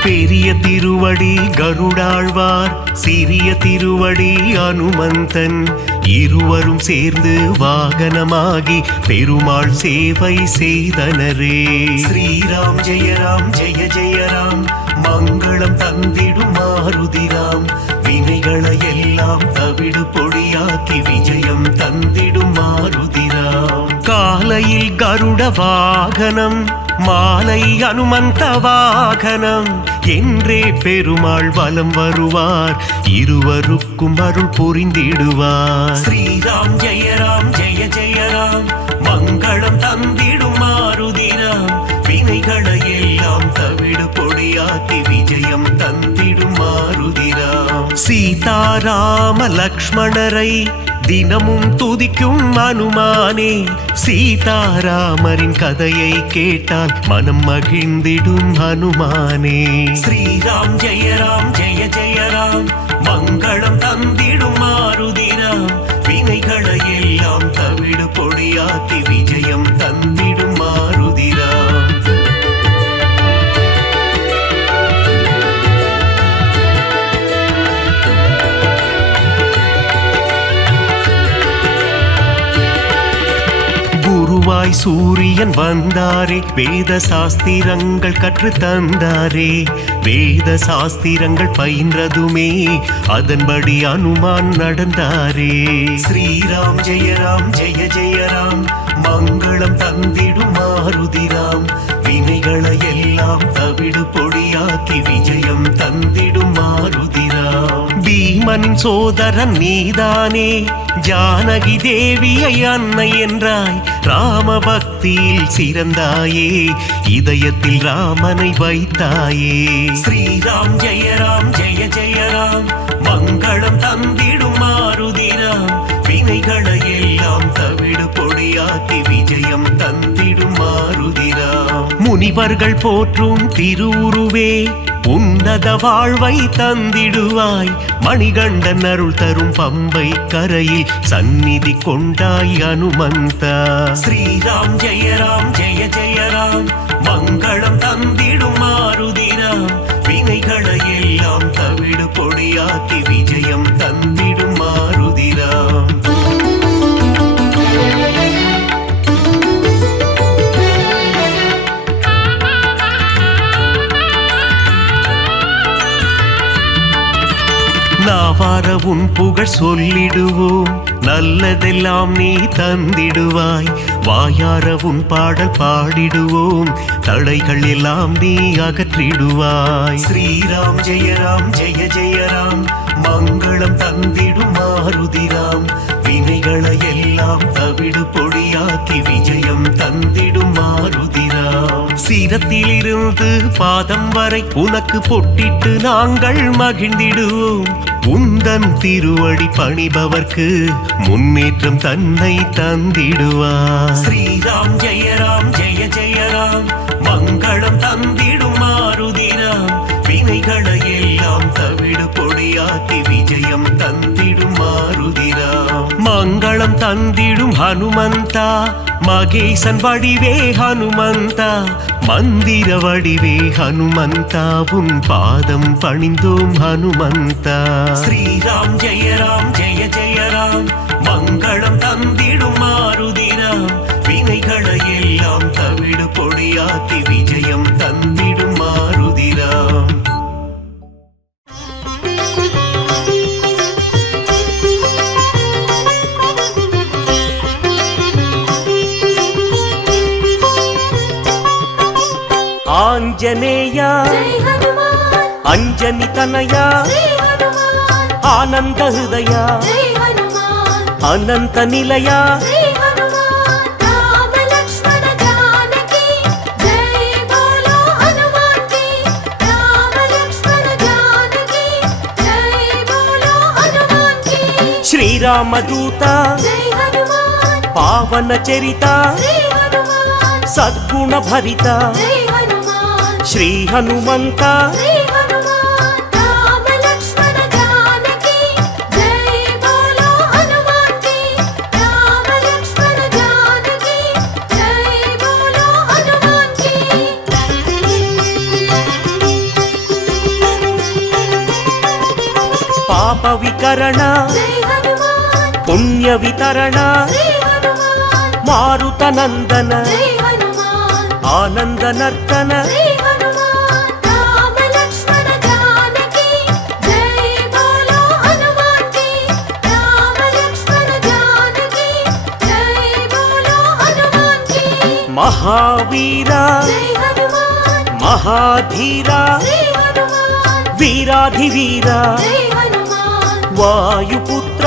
பெரிய திருவடி கருடாழ்வார் சிறிய திருவடி அனுமந்தன் இருவரும் சேர்ந்து வாகனமாகி பெருமாள் சேவை செய்தனரே. ஸ்ரீராம் ஜெய ஜெய ராம் மங்களம் தந்திடும் மாருதிராம் வினைகளை எல்லாம் தவிடு பொடியாக்கி விஜயம் தந்திடும் மாருதிராம். காலையில் கருட வாகனம் மாலை அனுமந்த வாகனம் என்றே பெருமாள் வலம் வருவார் இருவருக்கும் அருள் புரிந்திடுவார். ஸ்ரீராம் ஜெய ஜெய ராம் மங்களம் தந்திடும் மாருதிராம் வினைகளை எல்லாம் தவிடு பொடியாக்கி விஜயம் தந்திடும் மாருதிராம். சீதாராம லக்ஷ்மணரை தினமும் துதிக்கும் அனுமானே, சீதாராமரின் கதையை கேட்டால் மனம் மகிழ்ந்திடும் ஹனுமானே. ஸ்ரீராம் ஜெய ராம் ஜெய ஜெய ராம், மங்களம் தந்திடும் மாருதிராம், வினைகளை எல்லாம் தவிடு பொடியாக்கி விஜயம் தந்திடும் மாருதிராம். குருவாய் சூரியன் வந்தாரே, வேத சாஸ்திரங்கள் கற்று தந்தாரே, வேத சாஸ்திரங்கள் பயின்றதுமே அதன்படி அனுமான் நடந்தாரே. ஸ்ரீராம் ஜெய ராம் ஜெய ஜெய ராம், மங்களம் தந்திடும் மாருதிராம், வினைகளை எல்லாம் தவிடு பொடியாக்கி விஜயம் தந்திடும் மாருதிராம். பீமனின் சோதரன் நீதானே, ஜானகி தேவியை அன்னை என்றாய், ராம பக்தியில் சிறந்தாயே, இதயத்தில் ராமனை வைத்தாயே. ஸ்ரீராம் ஜெய ராம் ஜெய ஜெய ராம், மங்களம் தந்திடும் மாருதிராம், வினைகளை எல்லாம் தவிடு பொடியாக்கி விஜயம் தந்திடும் மாருதிராம். முனிவர்கள் போற்றும் திருவுருவே, உன்னத வாழ்வை தந்திடுவாய், மணிகண்டன் அருள் தரும் பம்பை கரையில் சந்நிதி கொண்டாய் அனுமந்தா. ஸ்ரீராம் ஜெய ராம் ஜெய ஜெய ராம், மங்களம் தந்திடும் மாருதிராம், வினைகளை எல்லாம் தவிடு பொடியாக்கி விஜயம் தந்திடும் மாருதிராம். நாவார உன் புகழ் சொல்லிடுவோம், நல்லதெல்லாம் நீ தந்திடுவாய், வாயார உன் பாடல் பாடிடுவோம், தடைகள் எல்லாம் நீ அகற்றிடுவாய். ஸ்ரீராம் ஜெய ராம் ஜெய ஜெய ராம், மங்களம் தந்திடும் மாருதிராம், வினைகளை எல்லாம் தவிடு பொடியாக்கி விஜயம் தந்திடும் மாருதிராம். சிரத்திலிருந்து பாதம் வரை உனக்கு பொட்டிட்டு நாங்கள் மகிழ்ந்திடுவோம், உந்தன் திருவடி பணிபவர்க்கு முன்னேற்றம் தன்னை தந்திடுவார். ஸ்ரீராம் ஜெய ராம் ஜெய ஜெய ராம், மங்களம் தந்திடும் மாருதிராம், வினைகளை எல்லாம் தவிடு பொடியாக்கி விஜயம் தந்திடும் மாருதிராம். மங்களம் தந்திடும் ஹனுமந்தா, மகேசன் வடிவே ஹனுமந்தா, மந்திர வடிவே ஹனுமந்தா, உன் பாதம் பணிந்தோம் ஹனுமந்தா. ஸ்ரீராம் ஜெய ராம் ஜெய ஜெய ராம், மங்களம் தந்திடும் மாருதிராம், வினைகளை எல்லாம் தவிடு பொடியாக்கி விஜயம் தந்திடும் மாருதிராம். ஆஞ்சநேயா அஞ்சனி தனயா, ஆனந்த ஹிருதயா அனந்த நிலையா, శ్రీరామదూత పావన చరిత సద్గుణ భరిత శ్రీ హనుమంత పాప వికరణ పుణ్య వితరణ మారుత నందన ఆనంద నర్తన మహావీరా మహాధీరా వీరాధివీరా వాయుపుత్ర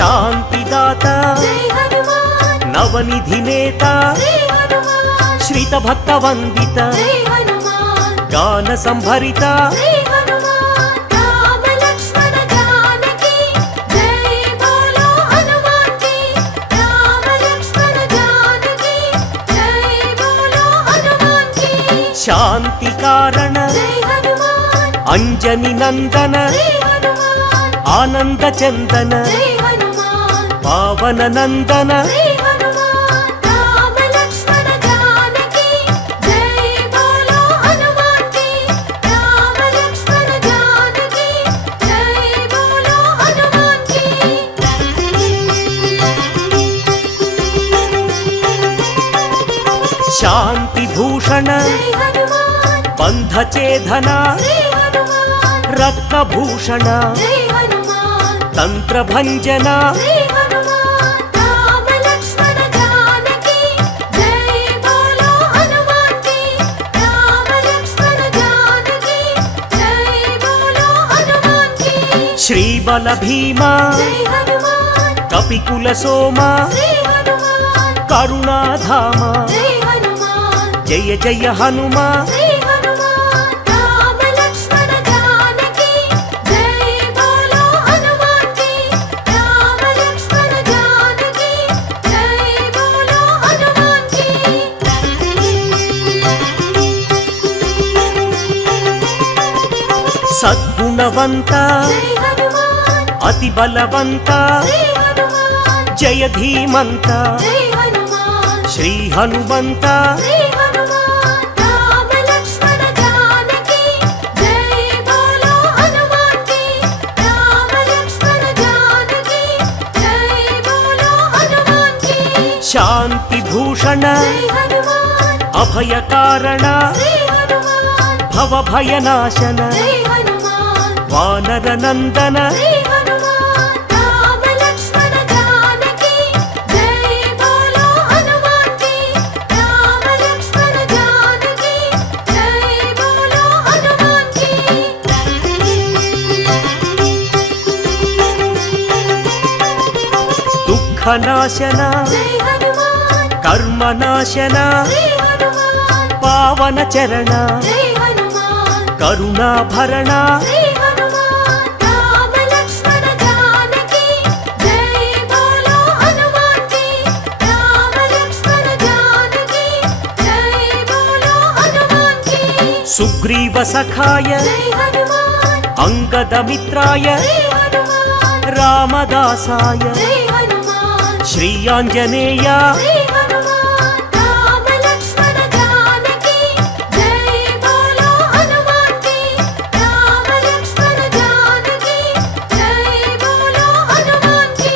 శాంతిదాత జై హనుమాన్ నవనిధి నేత శ్రీ హనుమాన్ శ్రిత భక్త వందిత జై హనుమాన్ గాన సంభరిత శ్రీ హనుమాన్ రామ లక్ష్మణ జానకి జై బోలో హనుమాన్ కి రామ లక్ష్మణ జానకి జై బోలో హనుమాన్ కి శాంతి కారణ జై హనుమాన్ అంజని నందన శ్రీ హనుమాన్ ఆనంద చందన జై హనుమాన్ పావన నందన శ్రీ హనుమాన్ రామ లక్ష్మణ జానకి జై బోలో హనుమాన్ కి రామ లక్ష్మణ జానకి జై బోలో హనుమాన్ కి శాంతి భూషణ జై హనుమాన్ బంధ ఛేదన శ్రీ హనుమాన్ రత్నభూషణ జై హనుమాన్ తంత్ర భంజన శ్రీ హనుమాన్ రామ లక్ష్మణ జానకి జై బోలో హనుమాన్ కి రామ లక్ష్మణ జానకి జై బోలో హనుమాన్ కి శ్రీబల భీమ జై హనుమాన్ కపికుల సోమ శ్రీ హనుమాన్ కరుణాధామ జై హనుమాన్ జయ జయ హనుమ శ్రీ హనుమాన్ రామ లక్ష్మణ జానకి జై బోలో హనుమాన్ కి రామ లక్ష్మణ జానకి జై బోలో హనుమాన్ కి సద్గుణవంత జై హనుమాన్ అతి బలవంత శ్రీ హనుమాన్ జయ ధీమంత జై హనుమాన్ శ్రీ హనుమంత శ్రీ హనుమాన్ రామ లక్ష్మణ జానకి జై బోలో హనుమాన్ కి రామ లక్ష్మణ జానకి జై బోలో హనుమాన్ కి శాంతి భూషణ జై హనుమాన్ అభయ కారణ శ్రీ హనుమాన్ భవభయనాశన జై హనుమాన్ వానర నందన శ్రీ హనుమాన్ రామ లక్ష్మణ జానకి జై బోలో హనుమాన్ కి రామ లక్ష్మణ జానకి జై బోలో హనుమాన్ కి దుఃఖనాశన జై హనుమాన్ కర్మనాశన శ్రీ హనుమాన్ పావన చరణ జై హనుమాన్ కరుణాభరణ శ్రీ హనుమాన్ రామ లక్ష్మణ జానకి జై బోలో హనుమాన్ కి రామ లక్ష్మణ జానకి జై బోలో హనుమాన్ కి సుగ్రీవ సఖాయ జై హనుమాన్ అంగద మిత్రాయ శ్రీ హనుమాన్ రామదాసాయ జై హనుమాన్ శ్రీ ఆంజనేయ శ్రీ హనుమాన్ రామ లక్ష్మణ జానకి జై బోలో హనుమాన్ కి రామ లక్ష్మణ జానకి జై బోలో హనుమాన్ కి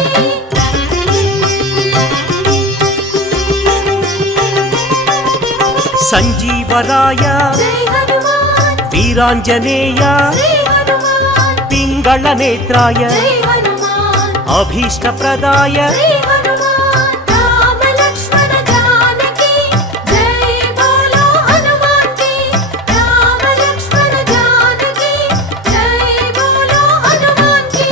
సంజీవరాయ జై హనుమాన్ వీరాంజనేయ శ్రీ హనుమాన్ పింగళ నేత్రాయ జై హనుమాన్ అభీష్టప్రదాయ శ్రీ హనుమాన్ రామ లక్ష్మణ జానకి జై బోలో హనుమాన్ కి రామ లక్ష్మణ జానకి జై బోలో హనుమాన్ కి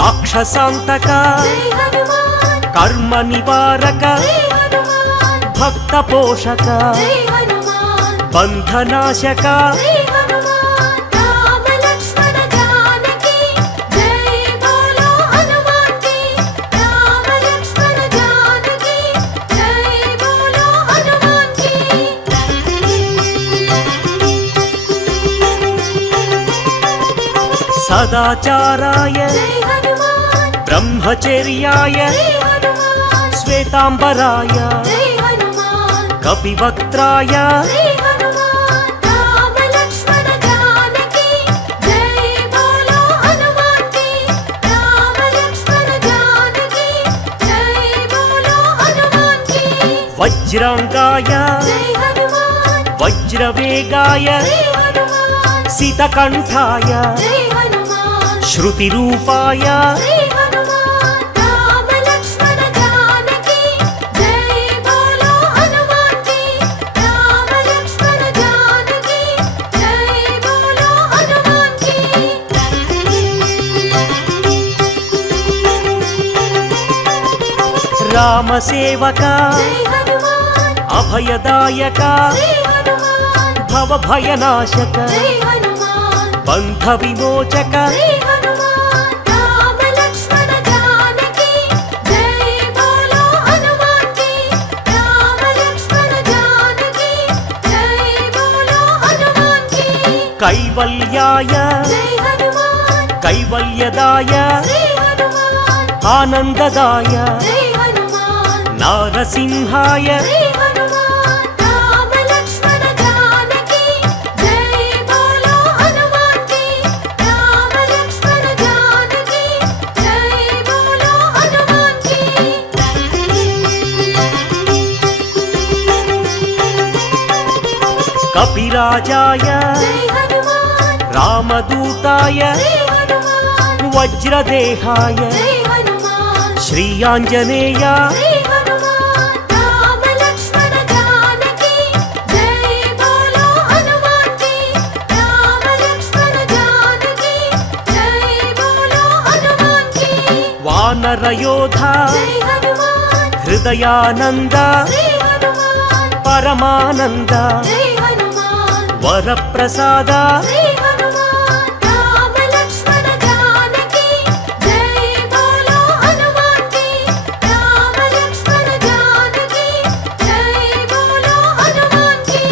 రాక్షసాంతక జై హనుమాన్ కర్మ నివారక శ్రీ హనుమాన్ భక్త పోషక జై హనుమాన్ బంధనాశక శ్రీ హనుమాన్ రామ లక్ష్మణ జానకి జై బోలో హనుమాన్ కి రామ లక్ష్మణ జానకి జై బోలో హనుమాన్ కి సదాచారాయ జై హనుమాన్ బ్రహ్మచర్యాయ శ్రీ హనుమాన్ శ్వేతాంబరాయ జై హనుమాన్ కపివక్త్రాయ శ్రీ హనుమాన్ రామ లక్ష్మణ జానకి జై బోలో హనుమాన్ కి రామ లక్ష్మణ జానకి జై బోలో హనుమాన్ కి వజ్రాంగాయ జై హనుమాన్ వజ్రవేగాయ శ్రీ హనుమాన్ సితకంఠాయ జై హనుమాన్ శృతిరూపాయ శ్రీ హనుమాన్ రామ లక్ష్మణ జానకి జై బోలో హనుమాన్ కి రామ లక్ష్మణ జానకి జై బోలో హనుమాన్ కి రామ సేవక జై హనుమాన్ అభయదాయక శ్రీ హనుమాన్ భవభయనాశక జై హనుమాన్ బంధ విమోచక శ్రీ హనుమాన్ రామ లక్ష్మణ జానకి జై బోలో హనుమాన్ కి రామ లక్ష్మణ జానకి జై బోలో హనుమాన్ కి కైవల్యాయ జై హనుమాన్ కైవల్యదాయ శ్రీ హనుమాన్ ఆనందదాయ జై హనుమాన్ నారసింహాయ శ్రీ హనుమాన్ రామ లక్ష్మణ జానకి జై బోలో హనుమాన్ కి రామ లక్ష్మణ జానకి జై బోలో హనుమాన్ కి కపిరాజాయ జై హనుమాన్ రామదూతాయ శ్రీ హనుమాన్ వజ్రదేహాయ జై హనుమాన్ శ్రీయాంజనేయ శ్రీ హనుమాన్ రామ లక్ష్మణ జానకి జై బోలో హనుమాన్ కి రామ లక్ష్మణ జానకి జై బోలో హనుమాన్ కి వానరయోధ జై హనుమాన్ హృదయానంద శ్రీ హనుమాన్ పరమానంద జై హనుమాన్ వరప్రసాద శ్రీ హనుమాన్ రామ లక్ష్మణ జానకి జై బోలో హనుమాన్ కి రామ లక్ష్మణ జానకి జై బోలో హనుమాన్ కి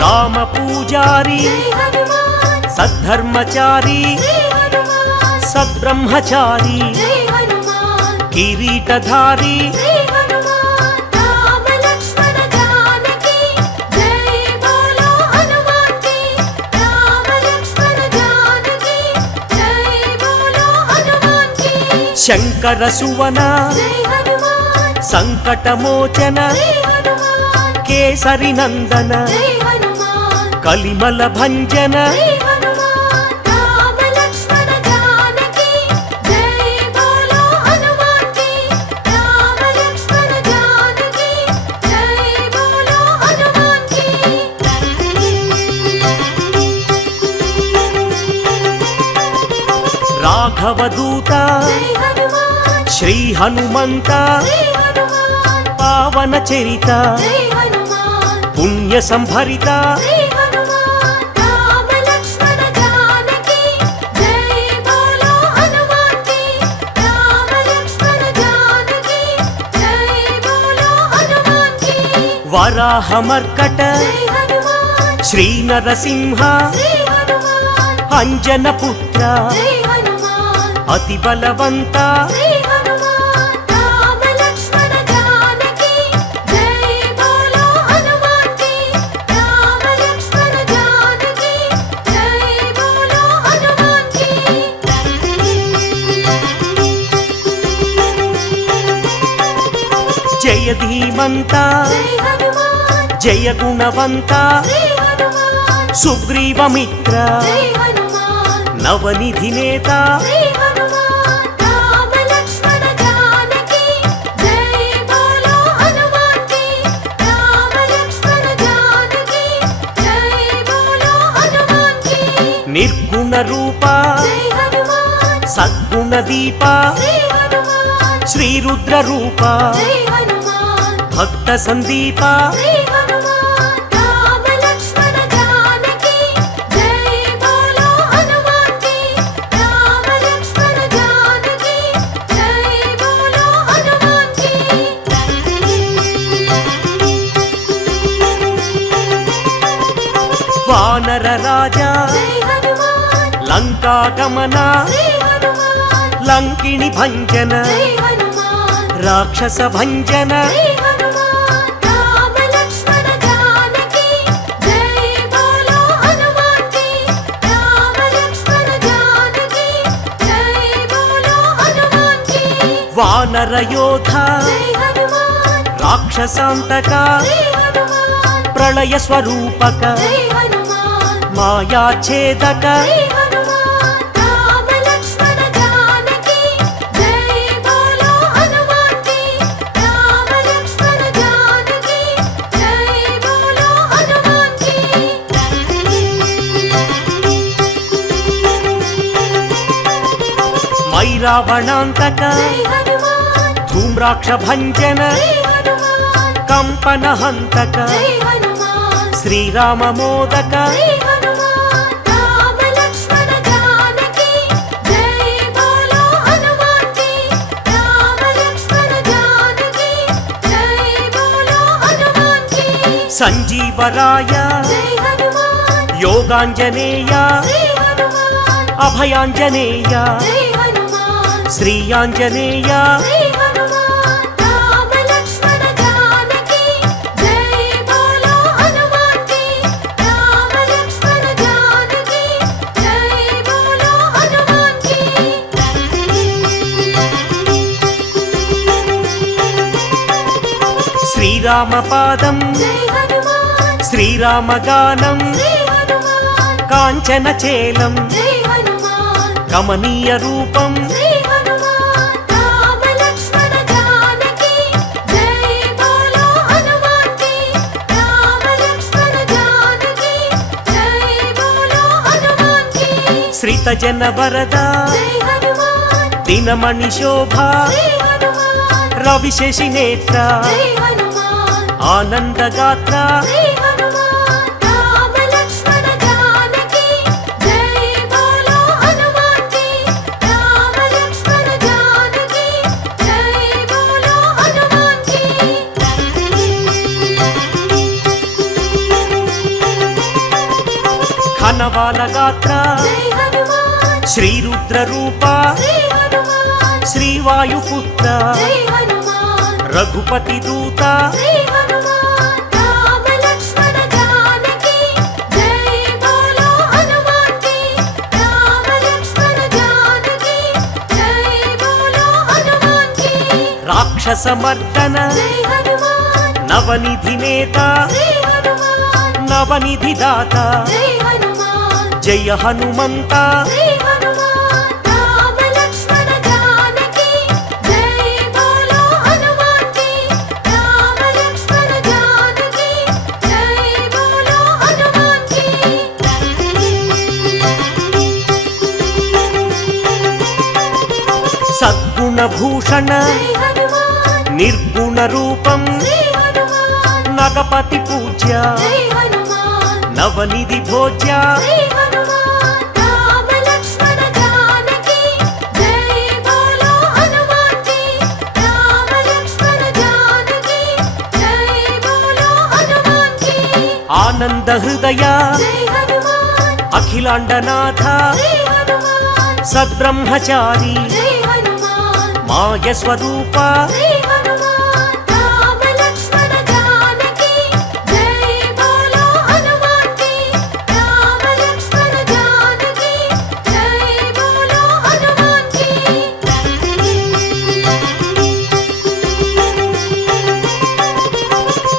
రామ పూజారి జై హనుమాన్ సద్ధర్మచారి శ్రీ హనుమాన్ సద్బ్రహ్మచారి జై హనుమాన్ కిరీటధారి శ్రీ హనుమాన్ రామ లక్ష్మణ జానకి జై బోలో హనుమాన్ కి రామ లక్ష్మణ జానకి జై బోలో హనుమాన్ కి శంకర సువన జై హనుమాన్ సంకటమోచన శ్రీ హనుమాన్ కేసరి నందన జై హనుమాన్ కలిమల భంజన శ్రీ హనుమాన్ రామ లక్ష్మణ జానకి జై బోలో హనుమాన్ కి రామ లక్ష్మణ జానకి జై బోలో హనుమాన్ కి రాఘవదూత జై హనుమాన్ శ్రీ హనుమంత శ్రీ హనుమాన్ పావన చరిత జై హనుమాన్ పుణ్య సంభరిత శ్రీ హనుమాన్ రామ లక్ష్మణ జానకి జై బోలో హనుమాన్ కి రామ లక్ష్మణ జానకి జై బోలో హనుమాన్ కి వరాహమర్కట జై హనుమాన్ శ్రీ నరసింహ శ్రీ హనుమాన్ అంజన పుత్ర జై హనుమాన్ అతి బలవంత శ్రీ హనుమాన్ రామ లక్ష్మణ జానకి జై బోలో హనుమాన్ కి రామ లక్ష్మణ జానకి జై బోలో హనుమాన్ కి జయ ధీమంత జై హనుమాన్ జయ గుణవంత శ్రీ హనుమాన్ సుగ్రీవమిత్ర జై హనుమాన్ నవనిధి నేత శ్రీ హనుమాన్ రామ లక్ష్మణ జానకి జై బోలో హనుమాన్ కి రామ లక్ష్మణ జానకి జై బోలో హనుమాన్ కి నిర్గుణ రూప జై హనుమాన్ సద్గుణ దీప శ్రీ హనుమాన్ శ్రీ రుద్ర రూప జై హనుమాన్ భక్త సందీప శ్రీ హనుమాన్ రామ లక్ష్మణ జానకి జై బోలో హనుమాన్ కి రామ లక్ష్మణ జానకి జై బోలో హనుమాన్ కి వానర రాజా జై హనుమాన్ లంకా గమన శ్రీ హనుమాన్ లంకిణి భంజన జై హనుమాన్ రాక్షస భంజన శ్రీ హనుమాన్ రామ లక్ష్మణ జానకి జై బోలో హనుమాన్ కి రామ లక్ష్మణ జానకి జై బోలో హనుమాన్ కి వానర యోధ జై హనుమాన్ రాక్షసాంతక శ్రీ హనుమాన్ ప్రళయ స్వరూపక జై హనుమాన్ మాయాఛేదక శ్రీ హనుమాన్ రామ లక్ష్మణ జానకి జై బోలో హనుమాన్ కి రామ లక్ష్మణ జానకి జై బోలో హనుమాన్ కి రావణాంతక జై హనుమాన్ ధూమ్రాక్ష భంజన శ్రీ హనుమాన్ కంపన హంతక జై హనుమాన్ శ్రీరామ మోదక శ్రీ హనుమాన్ రామ లక్ష్మణ జానకి జై బోలో హనుమాన్ కి రామ లక్ష్మణ జానకి జై బోలో హనుమాన్ కి సంజీవరాయ జై హనుమాన్ యోగాంజనేయ శ్రీ హనుమాన్ అభయాంజనేయ జై హనుమాన్ శ్రీయాంజనేయ శ్రీ హనుమాన్ రామ లక్ష్మణ జానకి జై బోలో హనుమాన్ కి రామ లక్ష్మణ జానకి జై బోలో హనుమాన్ కి శ్రీరామ పాదం జై హనుమాన్ శ్రీరామగానం శ్రీ హనుమాన్ కాంచన చేలం జై హనుమాన్ కమనీయ రూపం శ్రీ హనుమాన్ రామ లక్ష్మణ జానకి జై బోలో హనుమాన్ కి రామ లక్ష్మణ జానకి జై బోలో హనుమాన్ కి శ్రీత జన వరద జై హనుమాన్ దినమణి శోభ శ్రీ హనుమాన్ రవిశేషి నేత్ర జై హనుమాన్ ఆనందగాత్ర శ్రీ హనుమాన్ రామ లక్ష్మణ జానకి జై బోలో హనుమాన్ కి రామ లక్ష్మణ జానకి జై బోలో హనుమాన్ కి ఘనవాల గాత్ర జై హనుమాన్ శ్రీరుద్ర రూప శ్రీ హనుమాన్ శ్రీవాయుపుత్ర జై హనుమాన్ రఘుపతి దూత శ్రీ హనుమాన్ రామ లక్ష్మణ జానకి జై బోలో హనుమాన్ కి రామ లక్ష్మణ జానకి జై బోలో హనుమాన్ కి రాక్షసమర్దన జై హనుమాన్ నవనిధి నేత శ్రీ హనుమాన్ నవనిధి దాత జై హనుమాన్ జయ హనుమంత శ్రీ హనుమాన్ రామ లక్ష్మణ జానకి జై బోలో హనుమాన్ కి రామ లక్ష్మణ జానకి జై బోలో హనుమాన్ కి సద్గుణ భూషణ జై హనుమాన్ నిర్గుణ రూపం శ్రీ హనుమాన్ నగపతి పూజ్య జై హనుమాన్ నవనిధి భోజ్య శ్రీ హనుమాన్ రామ లక్ష్మణ జానకి జై బోలో హనుమాన్ కి రామ లక్ష్మణ జానకి జై బోలో హనుమాన్ కి ఆనంద హృదయ జై హనుమాన్ అఖిలాండనాథ శ్రీ హనుమాన్ సద్బ్రహ్మచారి జై హనుమాన్ మాయ స్వరూప శ్రీ హనుమాన్ రామ లక్ష్మణ జానకి జై బోలో హనుమాన్ కి రామ లక్ష్మణ జానకి జై బోలో హనుమాన్ కి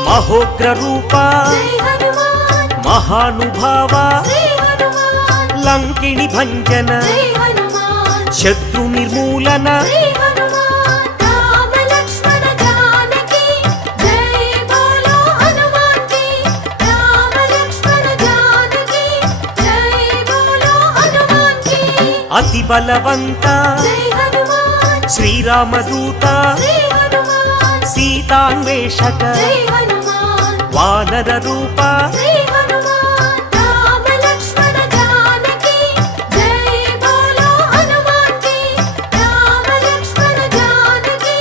మహోగ్ర రూప జై హనుమాన్ మహానుభావ శ్రీ హనుమాన్ లంకిణి భంజన జై హనుమాన్ శత్రు నిర్మూలన శ్రీ హనుమాన్ రామ లక్ష్మణ జానకి జై బోలో హనుమాన్ కి రామ లక్ష్మణ జానకి జై బోలో హనుమాన్ కి అతి బలవంత జై హనుమాన్ శ్రీరామదూత శ్రీ హనుమాన్ సీతాన్వేషక జై హనుమాన్ వానర రూప శ్రీ హనుమాన్ రామ లక్ష్మణ జానకి జై బోలో హనుమాన్ కి రామ లక్ష్మణ జానకి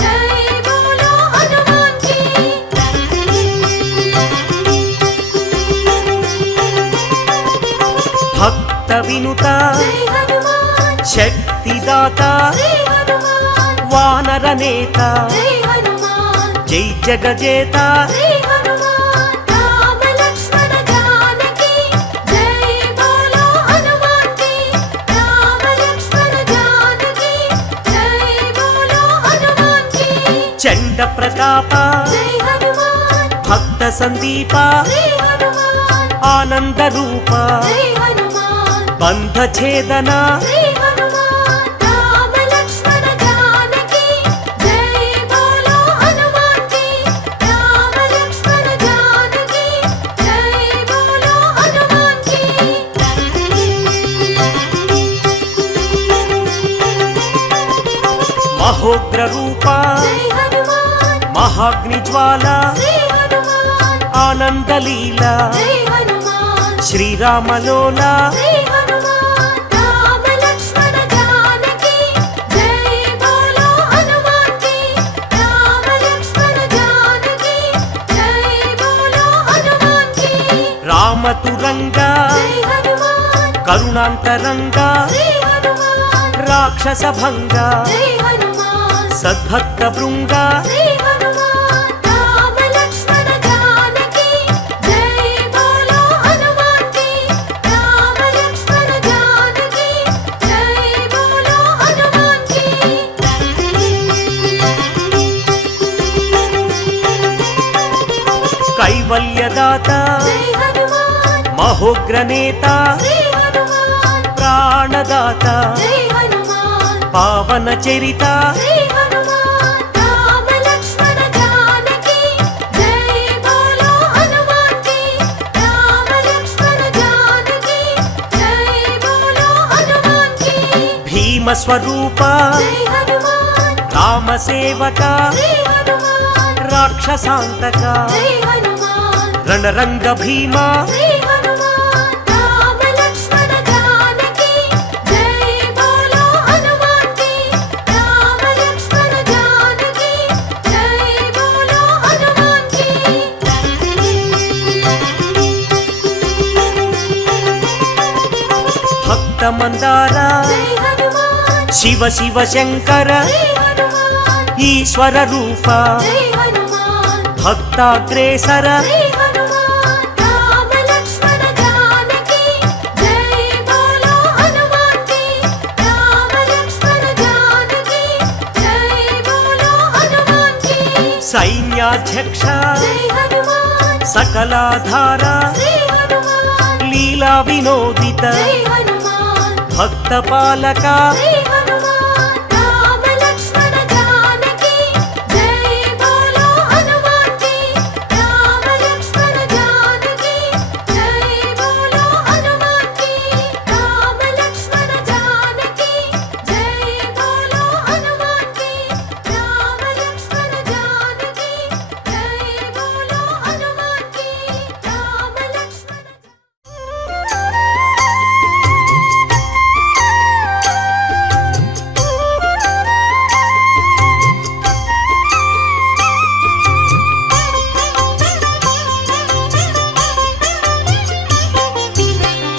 జై బోలో హనుమాన్ కి భక్త వినుత జై హనుమాన్ శక్తిదాత శ్రీ హనుమాన్ వానర నేత జై హనుమాన్ జై జగజేత శ్రీ హనుమాన్ రామ లక్ష్మణ జానకి జై బోలో హనుమాన్ కి రామ లక్ష్మణ జానకి జై బోలో హనుమాన్ కి చండ ప్రతాప జై హనుమాన్ భక్త సందీప శ్రీ హనుమాన్ ఆనంద రూప జై హనుమాన్ బంధ ఛేదన శ్రీ హనుమాన్ రామ లక్ష్మణ జానకి జై బోలో హనుమాన్ కి రామ లక్ష్మణ జానకి జై బోలో హనుమాన్ కి మహోగ్ర రూప జై హనుమాన్ మహాగ్నిజ్వాల శ్రీ హనుమాన్ ఆనందలీల జై హనుమాన్ శ్రీరామలోల శ్రీ హనుమాన్ రామ లక్ష్మణ జానకి జై బోలో హనుమాన్ కి రామ లక్ష్మణ జానకి జై బోలో హనుమాన్ కి రామతురంగ జై హనుమాన్ కరుణాంతరంగ శ్రీ హనుమాన్ రాక్షస భంగ జై హనుమాన్ సద్భక్త బృంగ శ్రీ హనుమాన్ రామ లక్ష్మణ జానకి జై బోలో హనుమాన్ కి రామ లక్ష్మణ జానకి జై బోలో హనుమాన్ కి కైవల్యదాత జై హనుమాన్ మహోగ్ర నేత శ్రీ హనుమాన్ ప్రాణదాత జై హనుమాన్ పావన చరిత శ్రీ హనుమాన్ రామ లక్ష్మణ జానకి జై బోలో హనుమాన్ కి రామ లక్ష్మణ జానకి జై బోలో హనుమాన్ కి భీమ స్వరూప జై హనుమాన్ రామ సేవక శ్రీ హనుమాన్ రాక్షసాంతక జై హనుమాన్ రణరంగ భీమ శ్రీ హనుమాన్ రామ లక్ష్మణ జానకి జై బోలో హనుమాన్ కి రామ లక్ష్మణ జానకి జై బోలో హనుమాన్ కి భక్త మందార జై హనుమాన్ శివ శివ శంకర శ్రీ హనుమాన్ ఈశ్వర రూప జై హనుమాన్ భక్తాగ్రేసర శ్రీ హనుమాన్ రామ లక్ష్మణ జానకి జై బోలో హనుమాన్ కి రామ లక్ష్మణ జానకి జై బోలో హనుమాన్ కి సైన్యాధ్యక్ష జై హనుమాన్ సకలాధార శ్రీ హనుమాన్ లీలా వినోదిత జై హనుమాన్ భక్త పాలక శ్రీ హనుమాన్ రామ లక్ష్మణ జానకి జై బోలో హనుమాన్ కి రామ లక్ష్మణ జానకి జై బోలో హనుమాన్ కి రామ లక్ష్మణ జానకి జై బోలో హనుమాన్ కి రామ లక్ష్మణ జానకి జై బోలో హనుమాన్ కి రామ లక్ష్మణ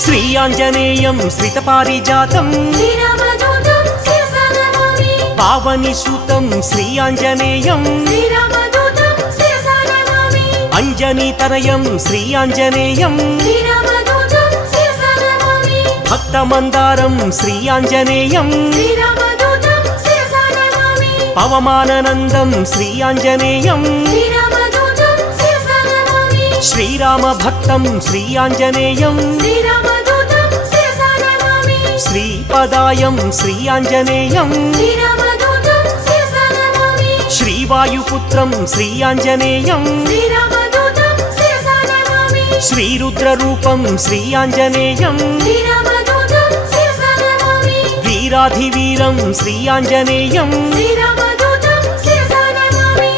శ్రీ ఆంజనేయం శ్రితపారిజాతం శ్రీరామదూతం శిరసా నమామి పావని సూతం శ్రీ ఆంజనేయం శ్రీరామదూతం శిరసా నమామి అంజనీతనయం శ్రీ ఆంజనేయం శ్రీరామదూతం శిరసా నమామి భక్త మందారం శ్రీ ఆంజనేయం శ్రీరామదూతం శిరసా నమామి పవమాననందం శ్రీ ఆంజనేయం శ్రీరామదూతం శిరసా నమామి శ్రీరామ భక్తం శ్రీ ఆంజనేయం శ్రీరామదూతం శిరసా నమామి శ్రీపదాయం శ్రీ ఆంజనేయం శ్రీరామదూతం శిరసా నమామి శ్రీవాయుపుత్రం శ్రీ ఆంజనేయం శ్రీరామదూతం శిరసా నమామి శ్రీరుద్రరూపం శ్రీ ఆంజనేయం శ్రీరామదూతం శిరసా నమామి వీరాధివీరం శ్రీ ఆంజనేయం శ్రీరామదూతం శిరసా నమామి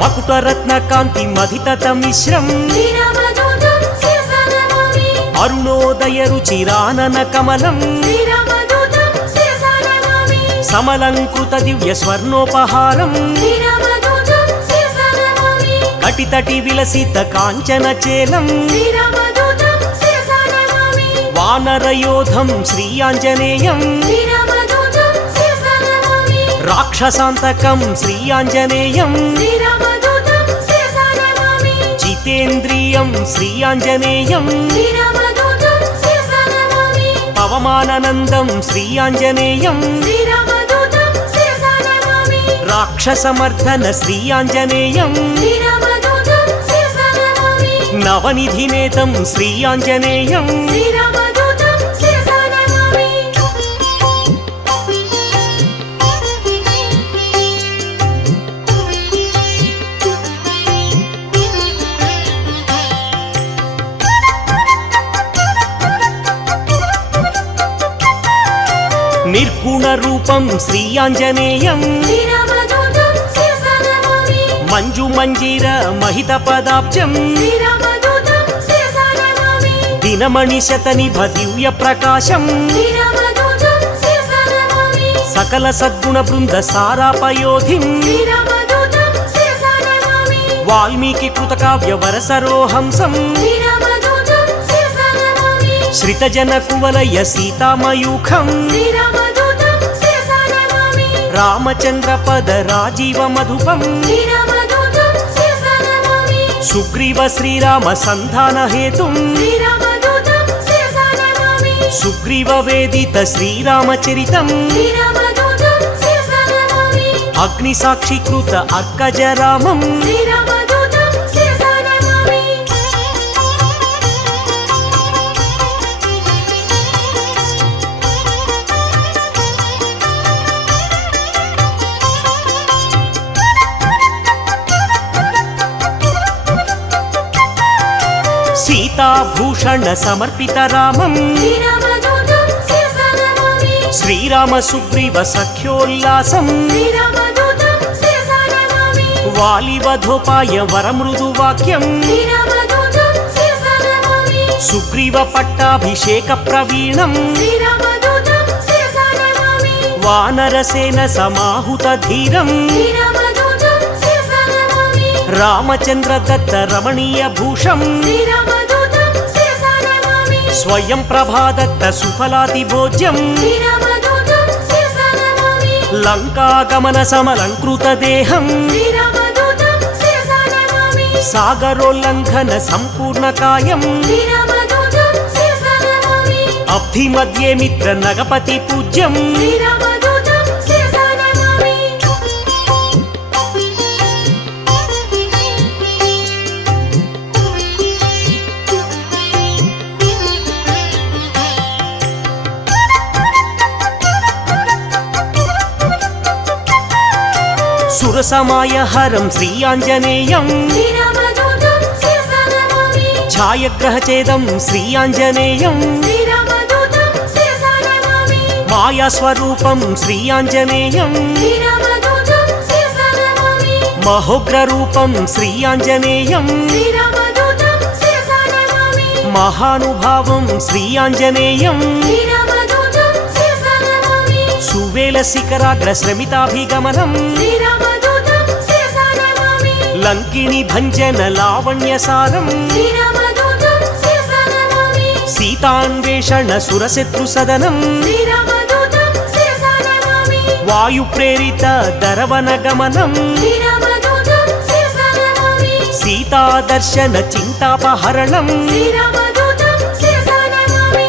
మకుటరత్న కాంతి మధితత మిశ్రం శ్రీరామదూతం శిరసా నమామి అరుణోదయ రుచిరానన కమలం శ్రీరామదూతం శిరసా నమామి సమలంకృత దివ్య స్వర్ణోపహారం శ్రీరామదూతం శిరసా నమామి కటితటి విలసిత కాంచన చేలం శ్రీరామదూతం శిరసా నమామి వానరయోధం శ్రీ ఆంజనేయం శ్రీరామదూతం శిరసా నమామి రాక్షసాంతకం శ్రీ ఆంజనేయం శ్రీరామదూతం శిరసా నమామి జితేంద్రియం శ్రీ ఆంజనేయం శ్రీరామదూతం శిరసా నమామి పవమాననందం శ్రీ ఆంజనేయం శ్రీరామదూతం శిరసా నమామి రాక్షసమర్దన శ్రీ ఆంజనేయం శ్రీరామదూతం శిరసా నమామి నవనిధినేతం శ్రీ ఆంజనేయం శ్రీరామదూతం శిరసా నమామి निर्गुणरूपं श्रीयाञ्जनेयं శ్రీరామదూతం శిరసా నమామి मञ्जुमञ्जीरमहितपदाब्जं శ్రీరామదూతం శిరసా నమామి दिनमणिशतनिभ दिव्यप्रकाशं శ్రీరామదూతం శిరసా నమామి सकलसद्गुणवृन्दसारापयोधिं శ్రీరామదూతం శిరసా నమామి वाल्मीकिकृतकाव्यवरसरोहंसं శ్రీరామదూతం శిరసా నమామి श्रितजनकुवलय सीतामयूखं శ్రీరామదూతం శిరసా నమామి रामचन्द्रपदराजीवमधुपं శ్రీరామదూతం శిరసా నమామి सुग्रीव श्रीरामसन्धानहेतुं శ్రీరామదూతం శిరసా నమామి सुग्रीववेदित श्रीरामचरितं శ్రీరామదూతం శిరసా నమామి अग्निसाक्षीकृत अर्कजरामं శ్రీరామదూతం శిరసా నమామి सीताभूषणसमर्पितरामं శ్రీరామదూతం శిరసా నమామి श्रीरामसुग्रीवसख्योल्लासं శ్రీరామదూతం శిరసా నమామి वालिवधोपाय वरमृदुवाक्यं శ్రీరామదూతం శిరసా నమామి सुग्रीवपट्टाभिषेकप्रवीणं శ్రీరామదూతం శిరసా నమామి वानरसेनसमाहुतधीरं శ్రీరామదూతం శిరసా నమామి रामचन्द्रदत्तरमणीयभूषं శ్రీరామదూతం శిరసా నమామి स्वयं प्रभादत्त सुफलातिभोज्यं శ్రీరామదూతం శిరసా నమామి लङ्कागमनसमलङ्कृतदेहं శ్రీరామదూతం శిరసా నమామి सागरोल्लङ्घनसम्पूर्णकायं శ్రీరామదూతం శిరసా నమామి अब्धिमध्ये मित्रनगपतिपूज्यं శ్రీరామదూతం శిరసా నమామి सुरसमायहरं श्रीयाञ्जनेयं శ్రీరామదూతం శిరసా నమామి छायग्रहचेदं श्रीयाञ्जनेयं శ్రీరామదూతం శిరసా నమామి मायास्वरूपं श्रीयाञ्जनेयं శ్రీరామదూతం శిరసా నమామి महोग्ररूपं श्रीयाञ्जनेयं శ్రీరామదూతం శిరసా నమామి महानुभावं श्रीयाञ्जनेयं శ్రీరామదూతం శిరసా నమామి सुवेलशिखराग्रश्रमिताभिगमनं శ్రీరామదూతం శిరసా నమామి लङ्किणीभञ्जनलावण्यसारं శ్రీరామదూతం శిరసా నమామి सीतान्वेषणसुरशत्रुसदनं శ్రీరామదూతం శిరసా నమామి वायुप्रेरितदरवनगमनं శ్రీరామదూతం శిరసా నమామి सीतादर्शनचिन्तापहरणं శ్రీరామదూతం శిరసా నమామి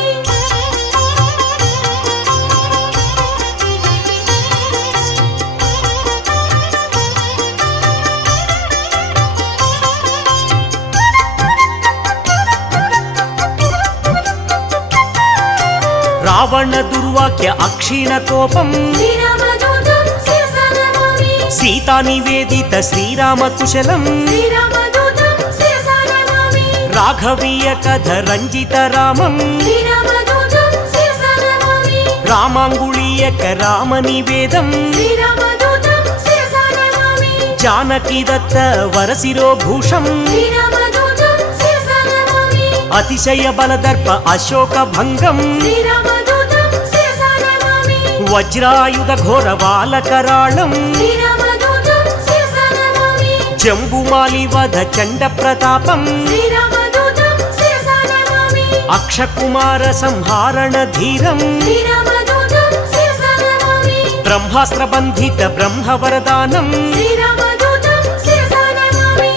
रावणदुर्वाक्य अक्षीणकोपं శ్రీరామదూతం శిరసా నమామి सीतानिवेदित श्रीरामकुशलं శ్రీరామదూతం శిరసా నమామి राघवीयकथरञ्जितरामं శ్రీరామదూతం శిరసా నమామి रामाङ्गुलीयकरामनिवेदं శ్రీరామదూతం శిరసా నమామి जानकीदत्त वरशिरोभूषं శ్రీరామదూతం శిరసా నమామి अतिशयबलदर्प अशोकभङ्गं శ్రీరామదూతం శిరసా నమామి वज्रायुधघोरबालकराळं శ్రీరామదూతం శిరసా నమామి जम्बुमालिवध चण्डप्रतापं శ్రీరామదూతం శిరసా నమామి अक्षकुमारसंहारणधीरं శ్రీరామదూతం శిరసా నమామి ब्रह्मास्त्रबन्धित ब्रह्मवरदानं శ్రీరామదూతం శిరసా నమామి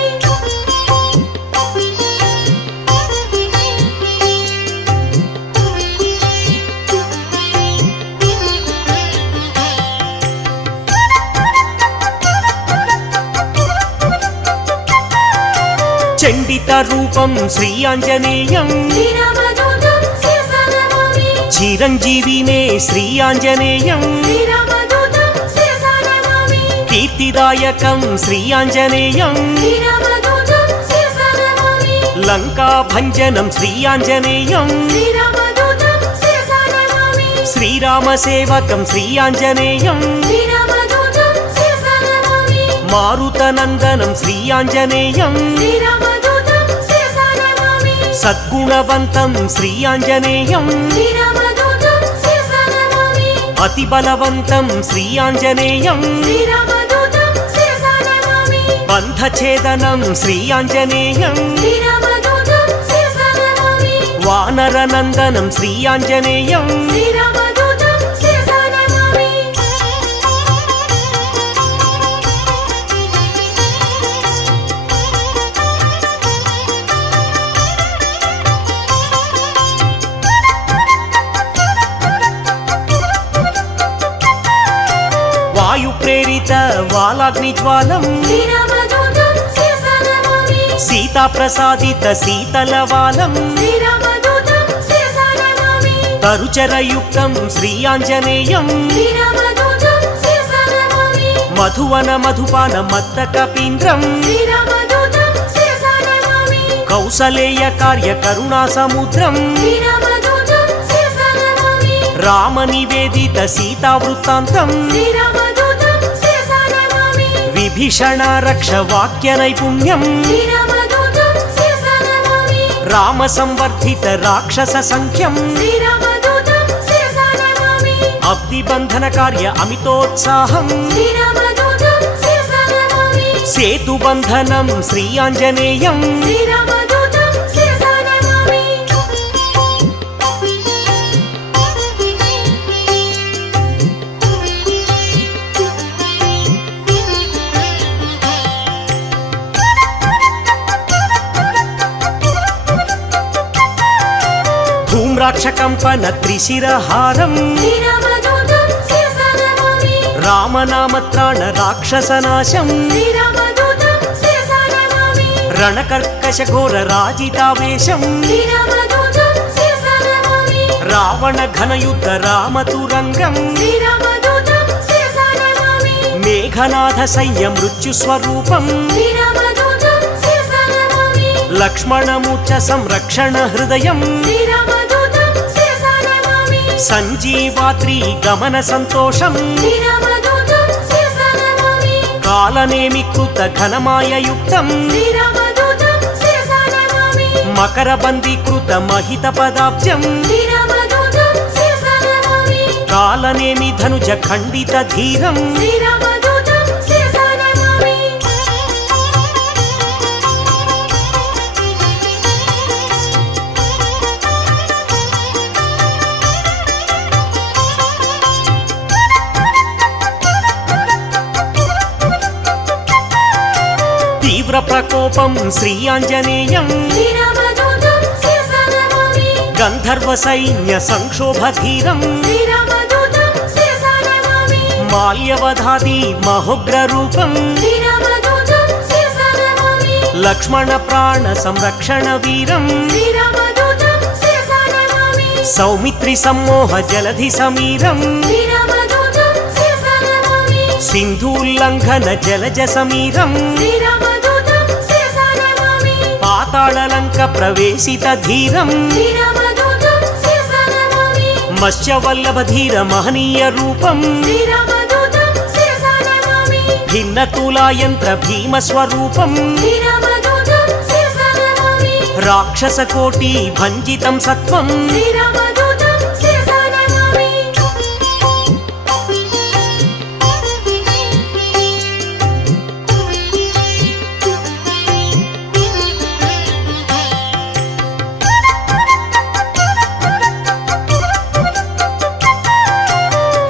चण्डितरूपं श्रीयाञ्जनेयं శ్రీరామదూతం శిరసా నమామి चिरञ्जीविने श्रीयाञ्जनेयं శ్రీరామదూతం శిరసా నమామి कीर्तिदायकं श्रीयाञ्जनेयं శ్రీరామదూతం శిరసా నమామి लङ्काभञ्जनं श्रीयाञ्जनेयं శ్రీరామదూతం శిరసా నమామి శ్రీరామసేవకం శ్రీయాంజనేయం శ్రీరామదూతం శిరసా నమామి మారుతనందనం శ్రీయాంజనేయం శ్రీరామదూతం శిరసా నమామి సద్గుణవంతం శ్రీయాంజనేయం శ్రీరామదూతం శిరసా నమామి అతిబలవంతం శ్రీయాంజనేయం శ్రీరామదూతం శిరసా నమామి బంధఛేదనం శ్రీయాంజనేయం శ్రీరామదూతం శిరసా నమామి వానరనందనం శ్రీయాంజనేయం శ్రీరామదూతం శిరసా నమామి వాయుప్రేరిత వాలాగ్నిజ్వాలం శ్రీరామదూతం శిరసా నమామి సీతాప్రసాదిత శీతలవాలం శ్రీరామదూతం శిరసా నమామి తరుచరయుక్తం శ్రీయాంజనేయం శ్రీరామదూతం శిరసా నమామి మధువన మధుపాన మత్త కపీంద్రం శ్రీరామదూతం శిరసా నమామి కౌసలేయ కార్య కరుణా సముద్రం శ్రీరామదూతం శిరసా నమామి రామ నివేదిత సీతావృత్తాంతం శ్రీరామదూతం శిరసా నమామి విభీషణ రక్ష వాక్య నైపుణ్యం శ్రీరామదూతం శిరసా నమామి రామ సంవర్ధిత రాక్షస సంఖ్యం శ్రీరామదూతం శిరసా నమామి అబ్దిబంధన కార్య అమితోత్సాహం శ్రీరామదూతం శిరసా నమామి సేతుబంధనం శ్రీయాంజనేయం శ్రీరామదూతం శిరసా నమామి ధూమ్రాక్షకంపన త్రిశిరహారం శ్రీరామదూతం శిరసా నమామి రామనామత్రాణ రాక్షసనాశం శ్రీరామదూతం శిరసా నమామి రణకర్కశ ఘోర రాజితావేశం శ్రీరామదూతం శిరసా నమామి రావణ ఘనయుద్ధ రామతురంగం శ్రీరామదూతం శిరసా నమామి మేఘనాథ సైన్య మృత్యుస్వరూపం శ్రీరామదూతం శిరసా నమామి లక్ష్మణమూర్ఛ సంరక్షణ హృదయం శ్రీరామదూతం శిరసా నమామి సంజీవాద్రి గమన సంతోషం శ్రీరామదూతం శిరసా నమామి కాలనేమి కృత ఘనమాయయుక్తం శ్రీరామదూతం శిరసా నమామి మకరబందీకృత మహిత పదాబ్జం శ్రీరామదూతం శిరసా నమామి కాలనేమి ధనుజ ఖండిత ధీరం శ్రీరామదూతం శిరసా నమామి తీవ్ర ప్రకోపం శ్రీయాంజనేయం శ్రీరామదూతం శిరసా నమామి గంధర్వ సైన్య సంక్షోభధీరం శ్రీరామదూతం శిరసా నమామి మాల్యవధాది మహోగ్ర రూపం శ్రీరామదూతం శిరసా నమామి లక్ష్మణ ప్రాణ సంరక్షణ వీరం శ్రీరామదూతం శిరసా నమామి సౌమిత్రి సమ్మోహ జలధి సమీరం శ్రీరామదూతం శిరసా నమామి సింధూల్లంఘన జలజ సమీరం శ్రీరామదూతం శిరసా నమామి పాతాళలంక ప్రవేశిత ధీరం శ్రీరామదూతం శిరసా నమామి మత్స్యవల్లభ ధీర మహనీయ రూపం శ్రీరామదూతం శిరసా నమామి భిన్న తులాయంత్ర భీమ స్వరూపం శ్రీరామదూతం శిరసా నమామి రాక్షస కోటి భంజితం సత్వం శ్రీరామదూతం శిరసా నమామి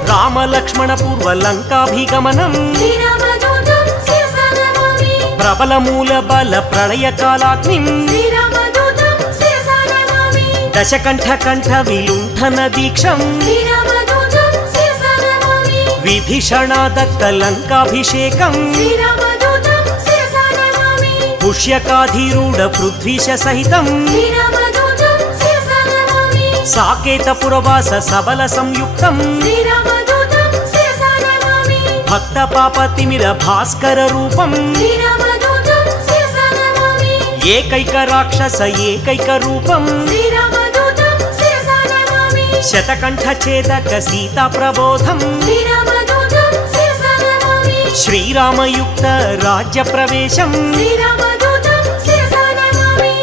రామ లక్ష్మణ పూర్వ లంకాభిగమనం శ్రీరామదూతం శిరసా నమామి ప్రబల మూల బల ప్రళయ కాలాగ్నిం శ్రీరామదూతం శిరసా నమామి దశకంఠ కంఠ విలుంఠన దీక్షం శ్రీరామదూతం శిరసా నమామి విభీషణ దత్త లంకాభిషేకం శ్రీరామదూతం శిరసా నమామి పుష్యకాధీరూఢ పృథ్వీశ సహితం శ్రీరామదూతం శిరసా నమామి సాకేత పురవాస సబల సంయుక్తం శ్రీరామదూతం శిరసా నమామి భక్త పాప తిమిర భాస్కర రూపం శ్రీరామదూతం శిరసా నమామి ఏకైక రాక్షస ఏకైక రూపం శ్రీరామదూతం శిరసా నమామి శతకంఠఛేదక సీతా ప్రబోధం శ్రీరామదూతం శిరసా నమామి శ్రీరామయుక్త రాజ్య ప్రవేశం శ్రీరామదూతం శిరసా నమామి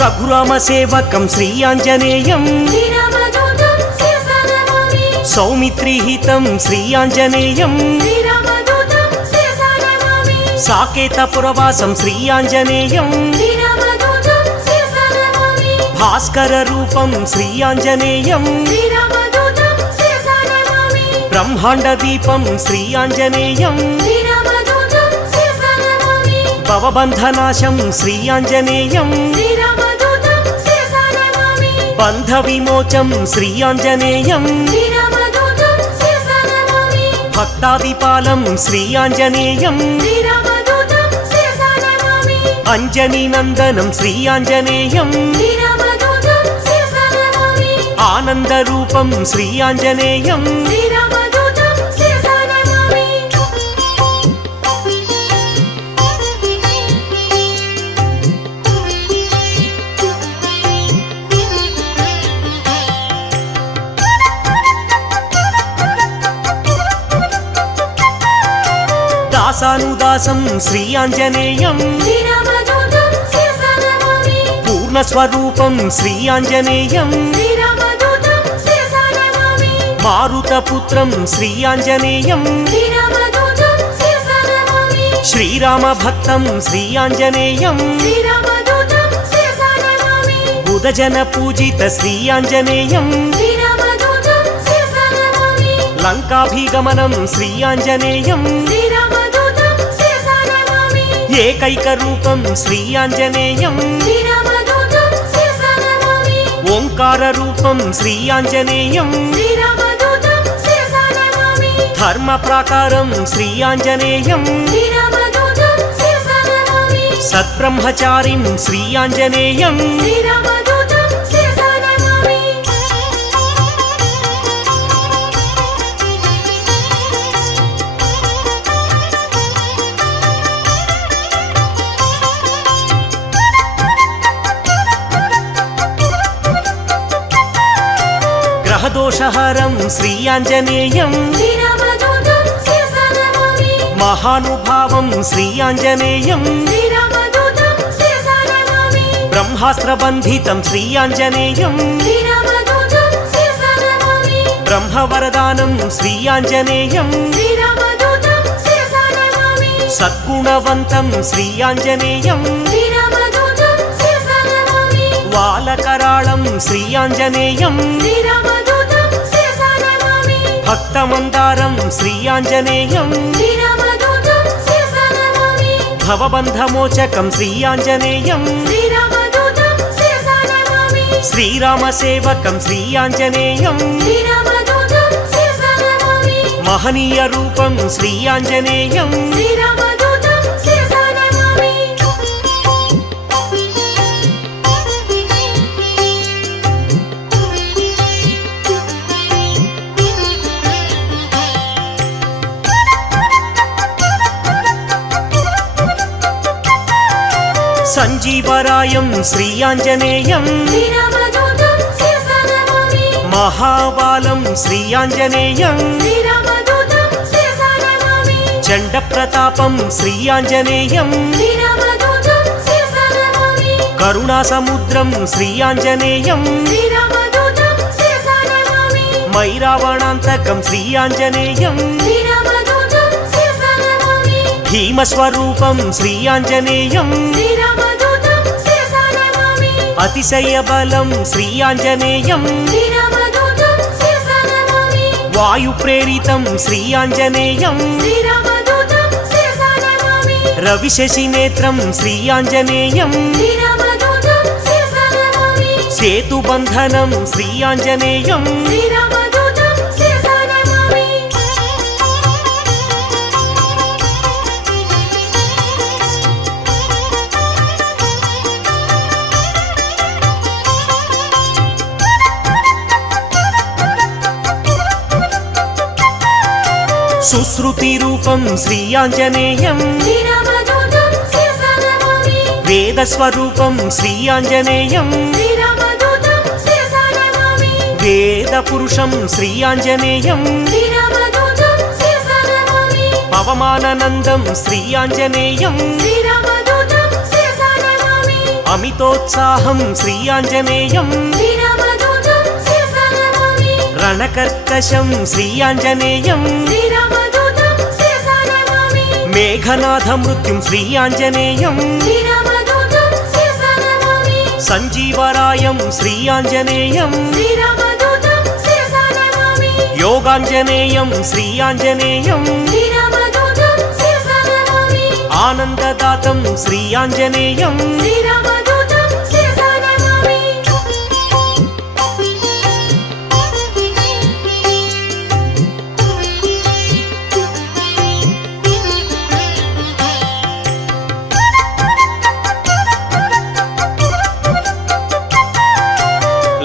రఘురామ సేవకం శ్రీ ఆంజనేయం శ్రీరామదూతం శిరసా నమామి సౌమిత్రిహితం శ్రీ ఆంజనేయం శ్రీరామదూతం శిరసా నమామి సాకేతపురవాసం శ్రీ ఆంజనేయం శ్రీరామదూతం శిరసా నమామి భాస్కర రూపం శ్రీ ఆంజనేయం శ్రీరామదూతం శిరసా నమామి బ్రహ్మాండ దీపం శ్రీ ఆంజనేయం శ్రీరామదూతం శిరసా నమామి భవబంధనాశం శ్రీ ఆంజనేయం శ్రీరామదూతం శిరసా నమామి బంధ విమోచం శ్రీ ఆంజనేయం శ్రీరామదూతం శిరసా నమామి భక్తాదిపాలం శ్రీ ఆంజనేయం శ్రీరామదూతం శిరసా నమామి అంజనీ నందనం శ్రీ ఆంజనేయం శ్రీరామదూతం శిరసా నమామి ఆనంద రూపం శ్రీ ఆంజనేయం శ్రీరామదూతం శిరసా నమామి దాసానుదాసం శ్రీ ఆంజనేయం శ్రీరామదూతం శిరసా నమామి పూర్ణస్వరూపం శ్రీ ఆంజనేయం శ్రీరామదూతం శిరసా నమామి మారుతపుత్రం శ్రీ ఆంజనేయం శ్రీరామదూతం శిరసా నమామి శ్రీరామ భక్తం శ్రీ ఆంజనేయం శ్రీరామదూతం శిరసా నమామి బుధజన పూజిత శ్రీ ఆంజనేయం శ్రీరామదూతం శిరసా నమామి లంకాభిగమనం శ్రీ ఆంజనేయం శ్రీరామదూతం శిరసా నమామి ఏకైక రూపం శ్రీ ఆంజనేయం శ్రీరామదూతం శిరసా నమామి ఓంకార రూపం శ్రీ ఆంజనేయం శ్రీరామదూతం శిరసా నమామి ధర్మ ప్రాకారం శ్రీ ఆంజనేయం శ్రీరామదూతం శిరసా నమామి సద్బ్రహ్మచారిం శ్రీ ఆంజనేయం శ్రీరామదూతం శిరసా నమామి గ్రహదోషహరం శ్రీ ఆంజనేయం శ్రీరామదూతం శిరసా నమామి మహానుభావం శ్రీ ఆంజనేయం శ్రీరామదూతం శిరసా నమామి బ్రహ్మాస్త్రబంధితం శ్రీ ఆంజనేయం శ్రీరామదూతం శిరసా నమామి బ్రహ్మవరదానం శ్రీ ఆంజనేయం శ్రీరామదూతం శిరసా నమామి సద్గుణవంతం శ్రీ ఆంజనేయం శ్రీరామదూతం శిరసా నమామి వాలకరాళం శ్రీ ఆంజనేయం శ్రీరామదూతం శిరసా నమామి భక్తమందారం శ్రీ ఆంజనేయం శ్రీరామదూతం శిరసా నమామి భవబంధమోచకం శ్రీ ఆంజనేయం శ్రీరామదూతం శిరసా నమామి శ్రీరామ సేవకం శ్రీ ఆంజనేయం శ్రీరామదూతం శిరసా నమామి మహనీయ రూపం శ్రీ ఆంజనేయం శ్రీరామదూతం శిరసా నమామి సంజీవరాయం శ్రీ ఆంజనేయం శ్రీరామదూతం శిరసా నమామి మహాబాలం శ్రీ ఆంజనేయం శ్రీరామదూతం శిరసా నమామి చండ ప్రతాపం శ్రీ ఆంజనేయం శ్రీరామదూతం శిరసా నమామి కరుణా సముద్రం శ్రీ ఆంజనేయం శ్రీరామదూతం శిరసా నమామి మైరావణాంతకం శ్రీ ఆంజనేయం శ్రీరామదూతం శిరసా నమామి భీమస్వరూపం శ్రీ ఆంజనేయం శ్రీరామదూతం శిరసా నమామి అతిశయ బలం శ్రీ ఆంజనేయం శ్రీరామదూతం శిరసా నమామి వాయు ప్రేరితం శ్రీ ఆంజనేయం శ్రీరామదూతం శిరసా నమామి రవిశశి నేత్రం శ్రీ ఆంజనేయం శ్రీరామదూతం శిరసా నమామి సేతుబంధనం శ్రీ ఆంజనేయం శ్రీరామదూతం శిరసా నమామి సుశ్రుతిరూపం శ్రీయాంజనేయం శ్రీరామదూతం శిరసా నమామి వేదస్వరూపం శ్రీయాంజనేయం శ్రీరామదూతం శిరసా నమామి వేదపురుషం శ్రీయాంజనేయం శ్రీరామదూతం శిరసా నమామి పవమాననందం శ్రీయాంజనేయం శ్రీరామదూతం శిరసా నమామి అమితోత్సాహం శ్రీయాంజనేయం శ్రీరామదూతం శిరసా నమామి రణకర్కశం శ్రీయాంజనేయం శ్రీరామదూతం శిరసా నమామి మేఘనాథమృత్యుం శ్రీయాంజనేయం శ్రీరామదూతం శిరసా నమామి సంజీవరాయం శ్రీయాంజనేయం శ్రీరామదూతం శిరసా నమామి యోగాంజనేయం శ్రీయాంజనేయం శ్రీరామదూతం శిరసా నమామి ఆనందదాతం శ్రీయాంజనేయం శ్రీరామదూతం శిరసా నమామి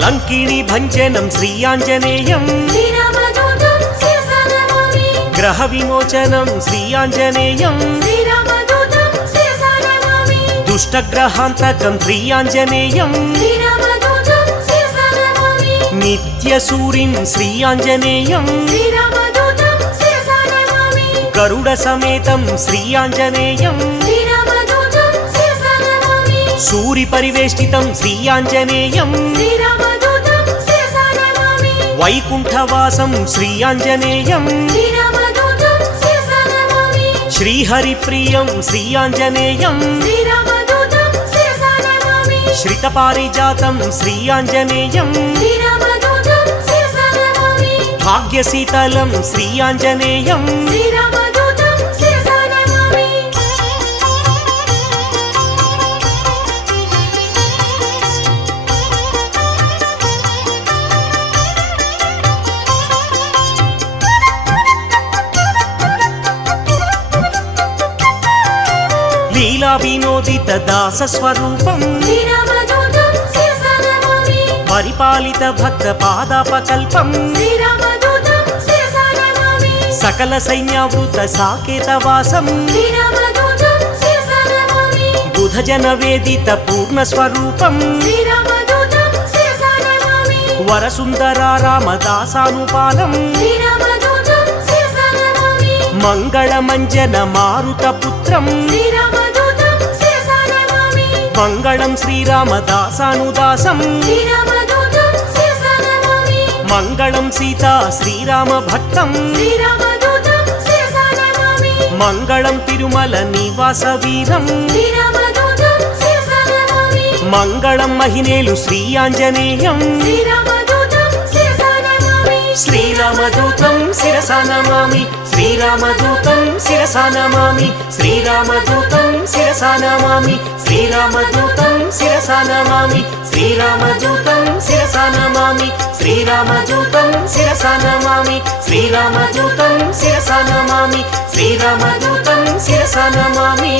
లంకిణి భంజనం శ్రీయాంజనేయం శ్రీరామదూతం శిరసా నమామి గ్రహ విమోచనం శ్రీయాంజనేయం శ్రీరామదూతం శిరసా నమామి దుష్టగ్రహాంతకం శ్రీయాంజనేయం శ్రీరామదూతం శిరసా నమామి నిత్యసూరిం శ్రీయాంజనేయం శ్రీరామదూతం శిరసా నమామి గరుడ సమేతం శ్రీయాంజనేయం శ్రీరామదూతం శిరసా నమామి సూరి పరివేష్టితం శ్రీయాంజనేయం శ్రీరామదూతం శిరసా నమామి వైకుంఠవాసం శ్రీయాంజనేయం శ్రీరామదూతం శిరసా నమామి శ్రీహరిప్రియం శ్రీయాంజనేయం శ్రీరామదూతం శిరసా నమామి శ్రితపారిజాతం శ్రీయాంజనేయం శ్రీరామదూతం శిరసా నమామి భాగ్యశీతలం శ్రీయాంజనేయం శ్రీరామదూతం శిరసా నమామి లీలా వినోదిత దాస స్వరూపం శ్రీరామదూతం శిరసా నమామి పరిపాలిత భక్త పాదాపకల్పం శ్రీరామదూతం శిరసా నమామి సకల సైన్యావృత సాకేతవాసం శ్రీరామదూతం శిరసా నమామి బుధజన వేదిత పూర్ణ స్వరూపం శ్రీరామదూతం శిరసా నమామి వరసుందరారామదాసానుపాలం శ్రీరామదూతం శిరసా నమామి మంగళమంజన మారుత పుత్రం శ్రీరామదూతం శిరసా నమామి మంగళం శ్రీరామదాసానుదాసం శ్రీరామదూతం శిరసా నమామి మంగళం సీతా శ్రీరామ భక్తం శ్రీరామదూతం శిరసా నమామి మంగళం తిరుమల నివాస వీరం శ్రీరామదూతం శిరసా నమామి మంగళం మహినేలు శ్రీయాంజనేయం శ్రీరామదూతం శిరసా నమామి శ్రీరామదూతం శిరసా నమామి శ్రీరామదూతం శిరసా నమామి శ్రీరామదూతం శిరసా నమామి శ్రీరామదూతం శిరసా నమామి శ్రీరామదూతం శిరసా నమామి శ్రీరామదూతం శిరసా నమామి శ్రీరామదూతం శిరసా నమామి శ్రీరామదూతం శిరసా నమామి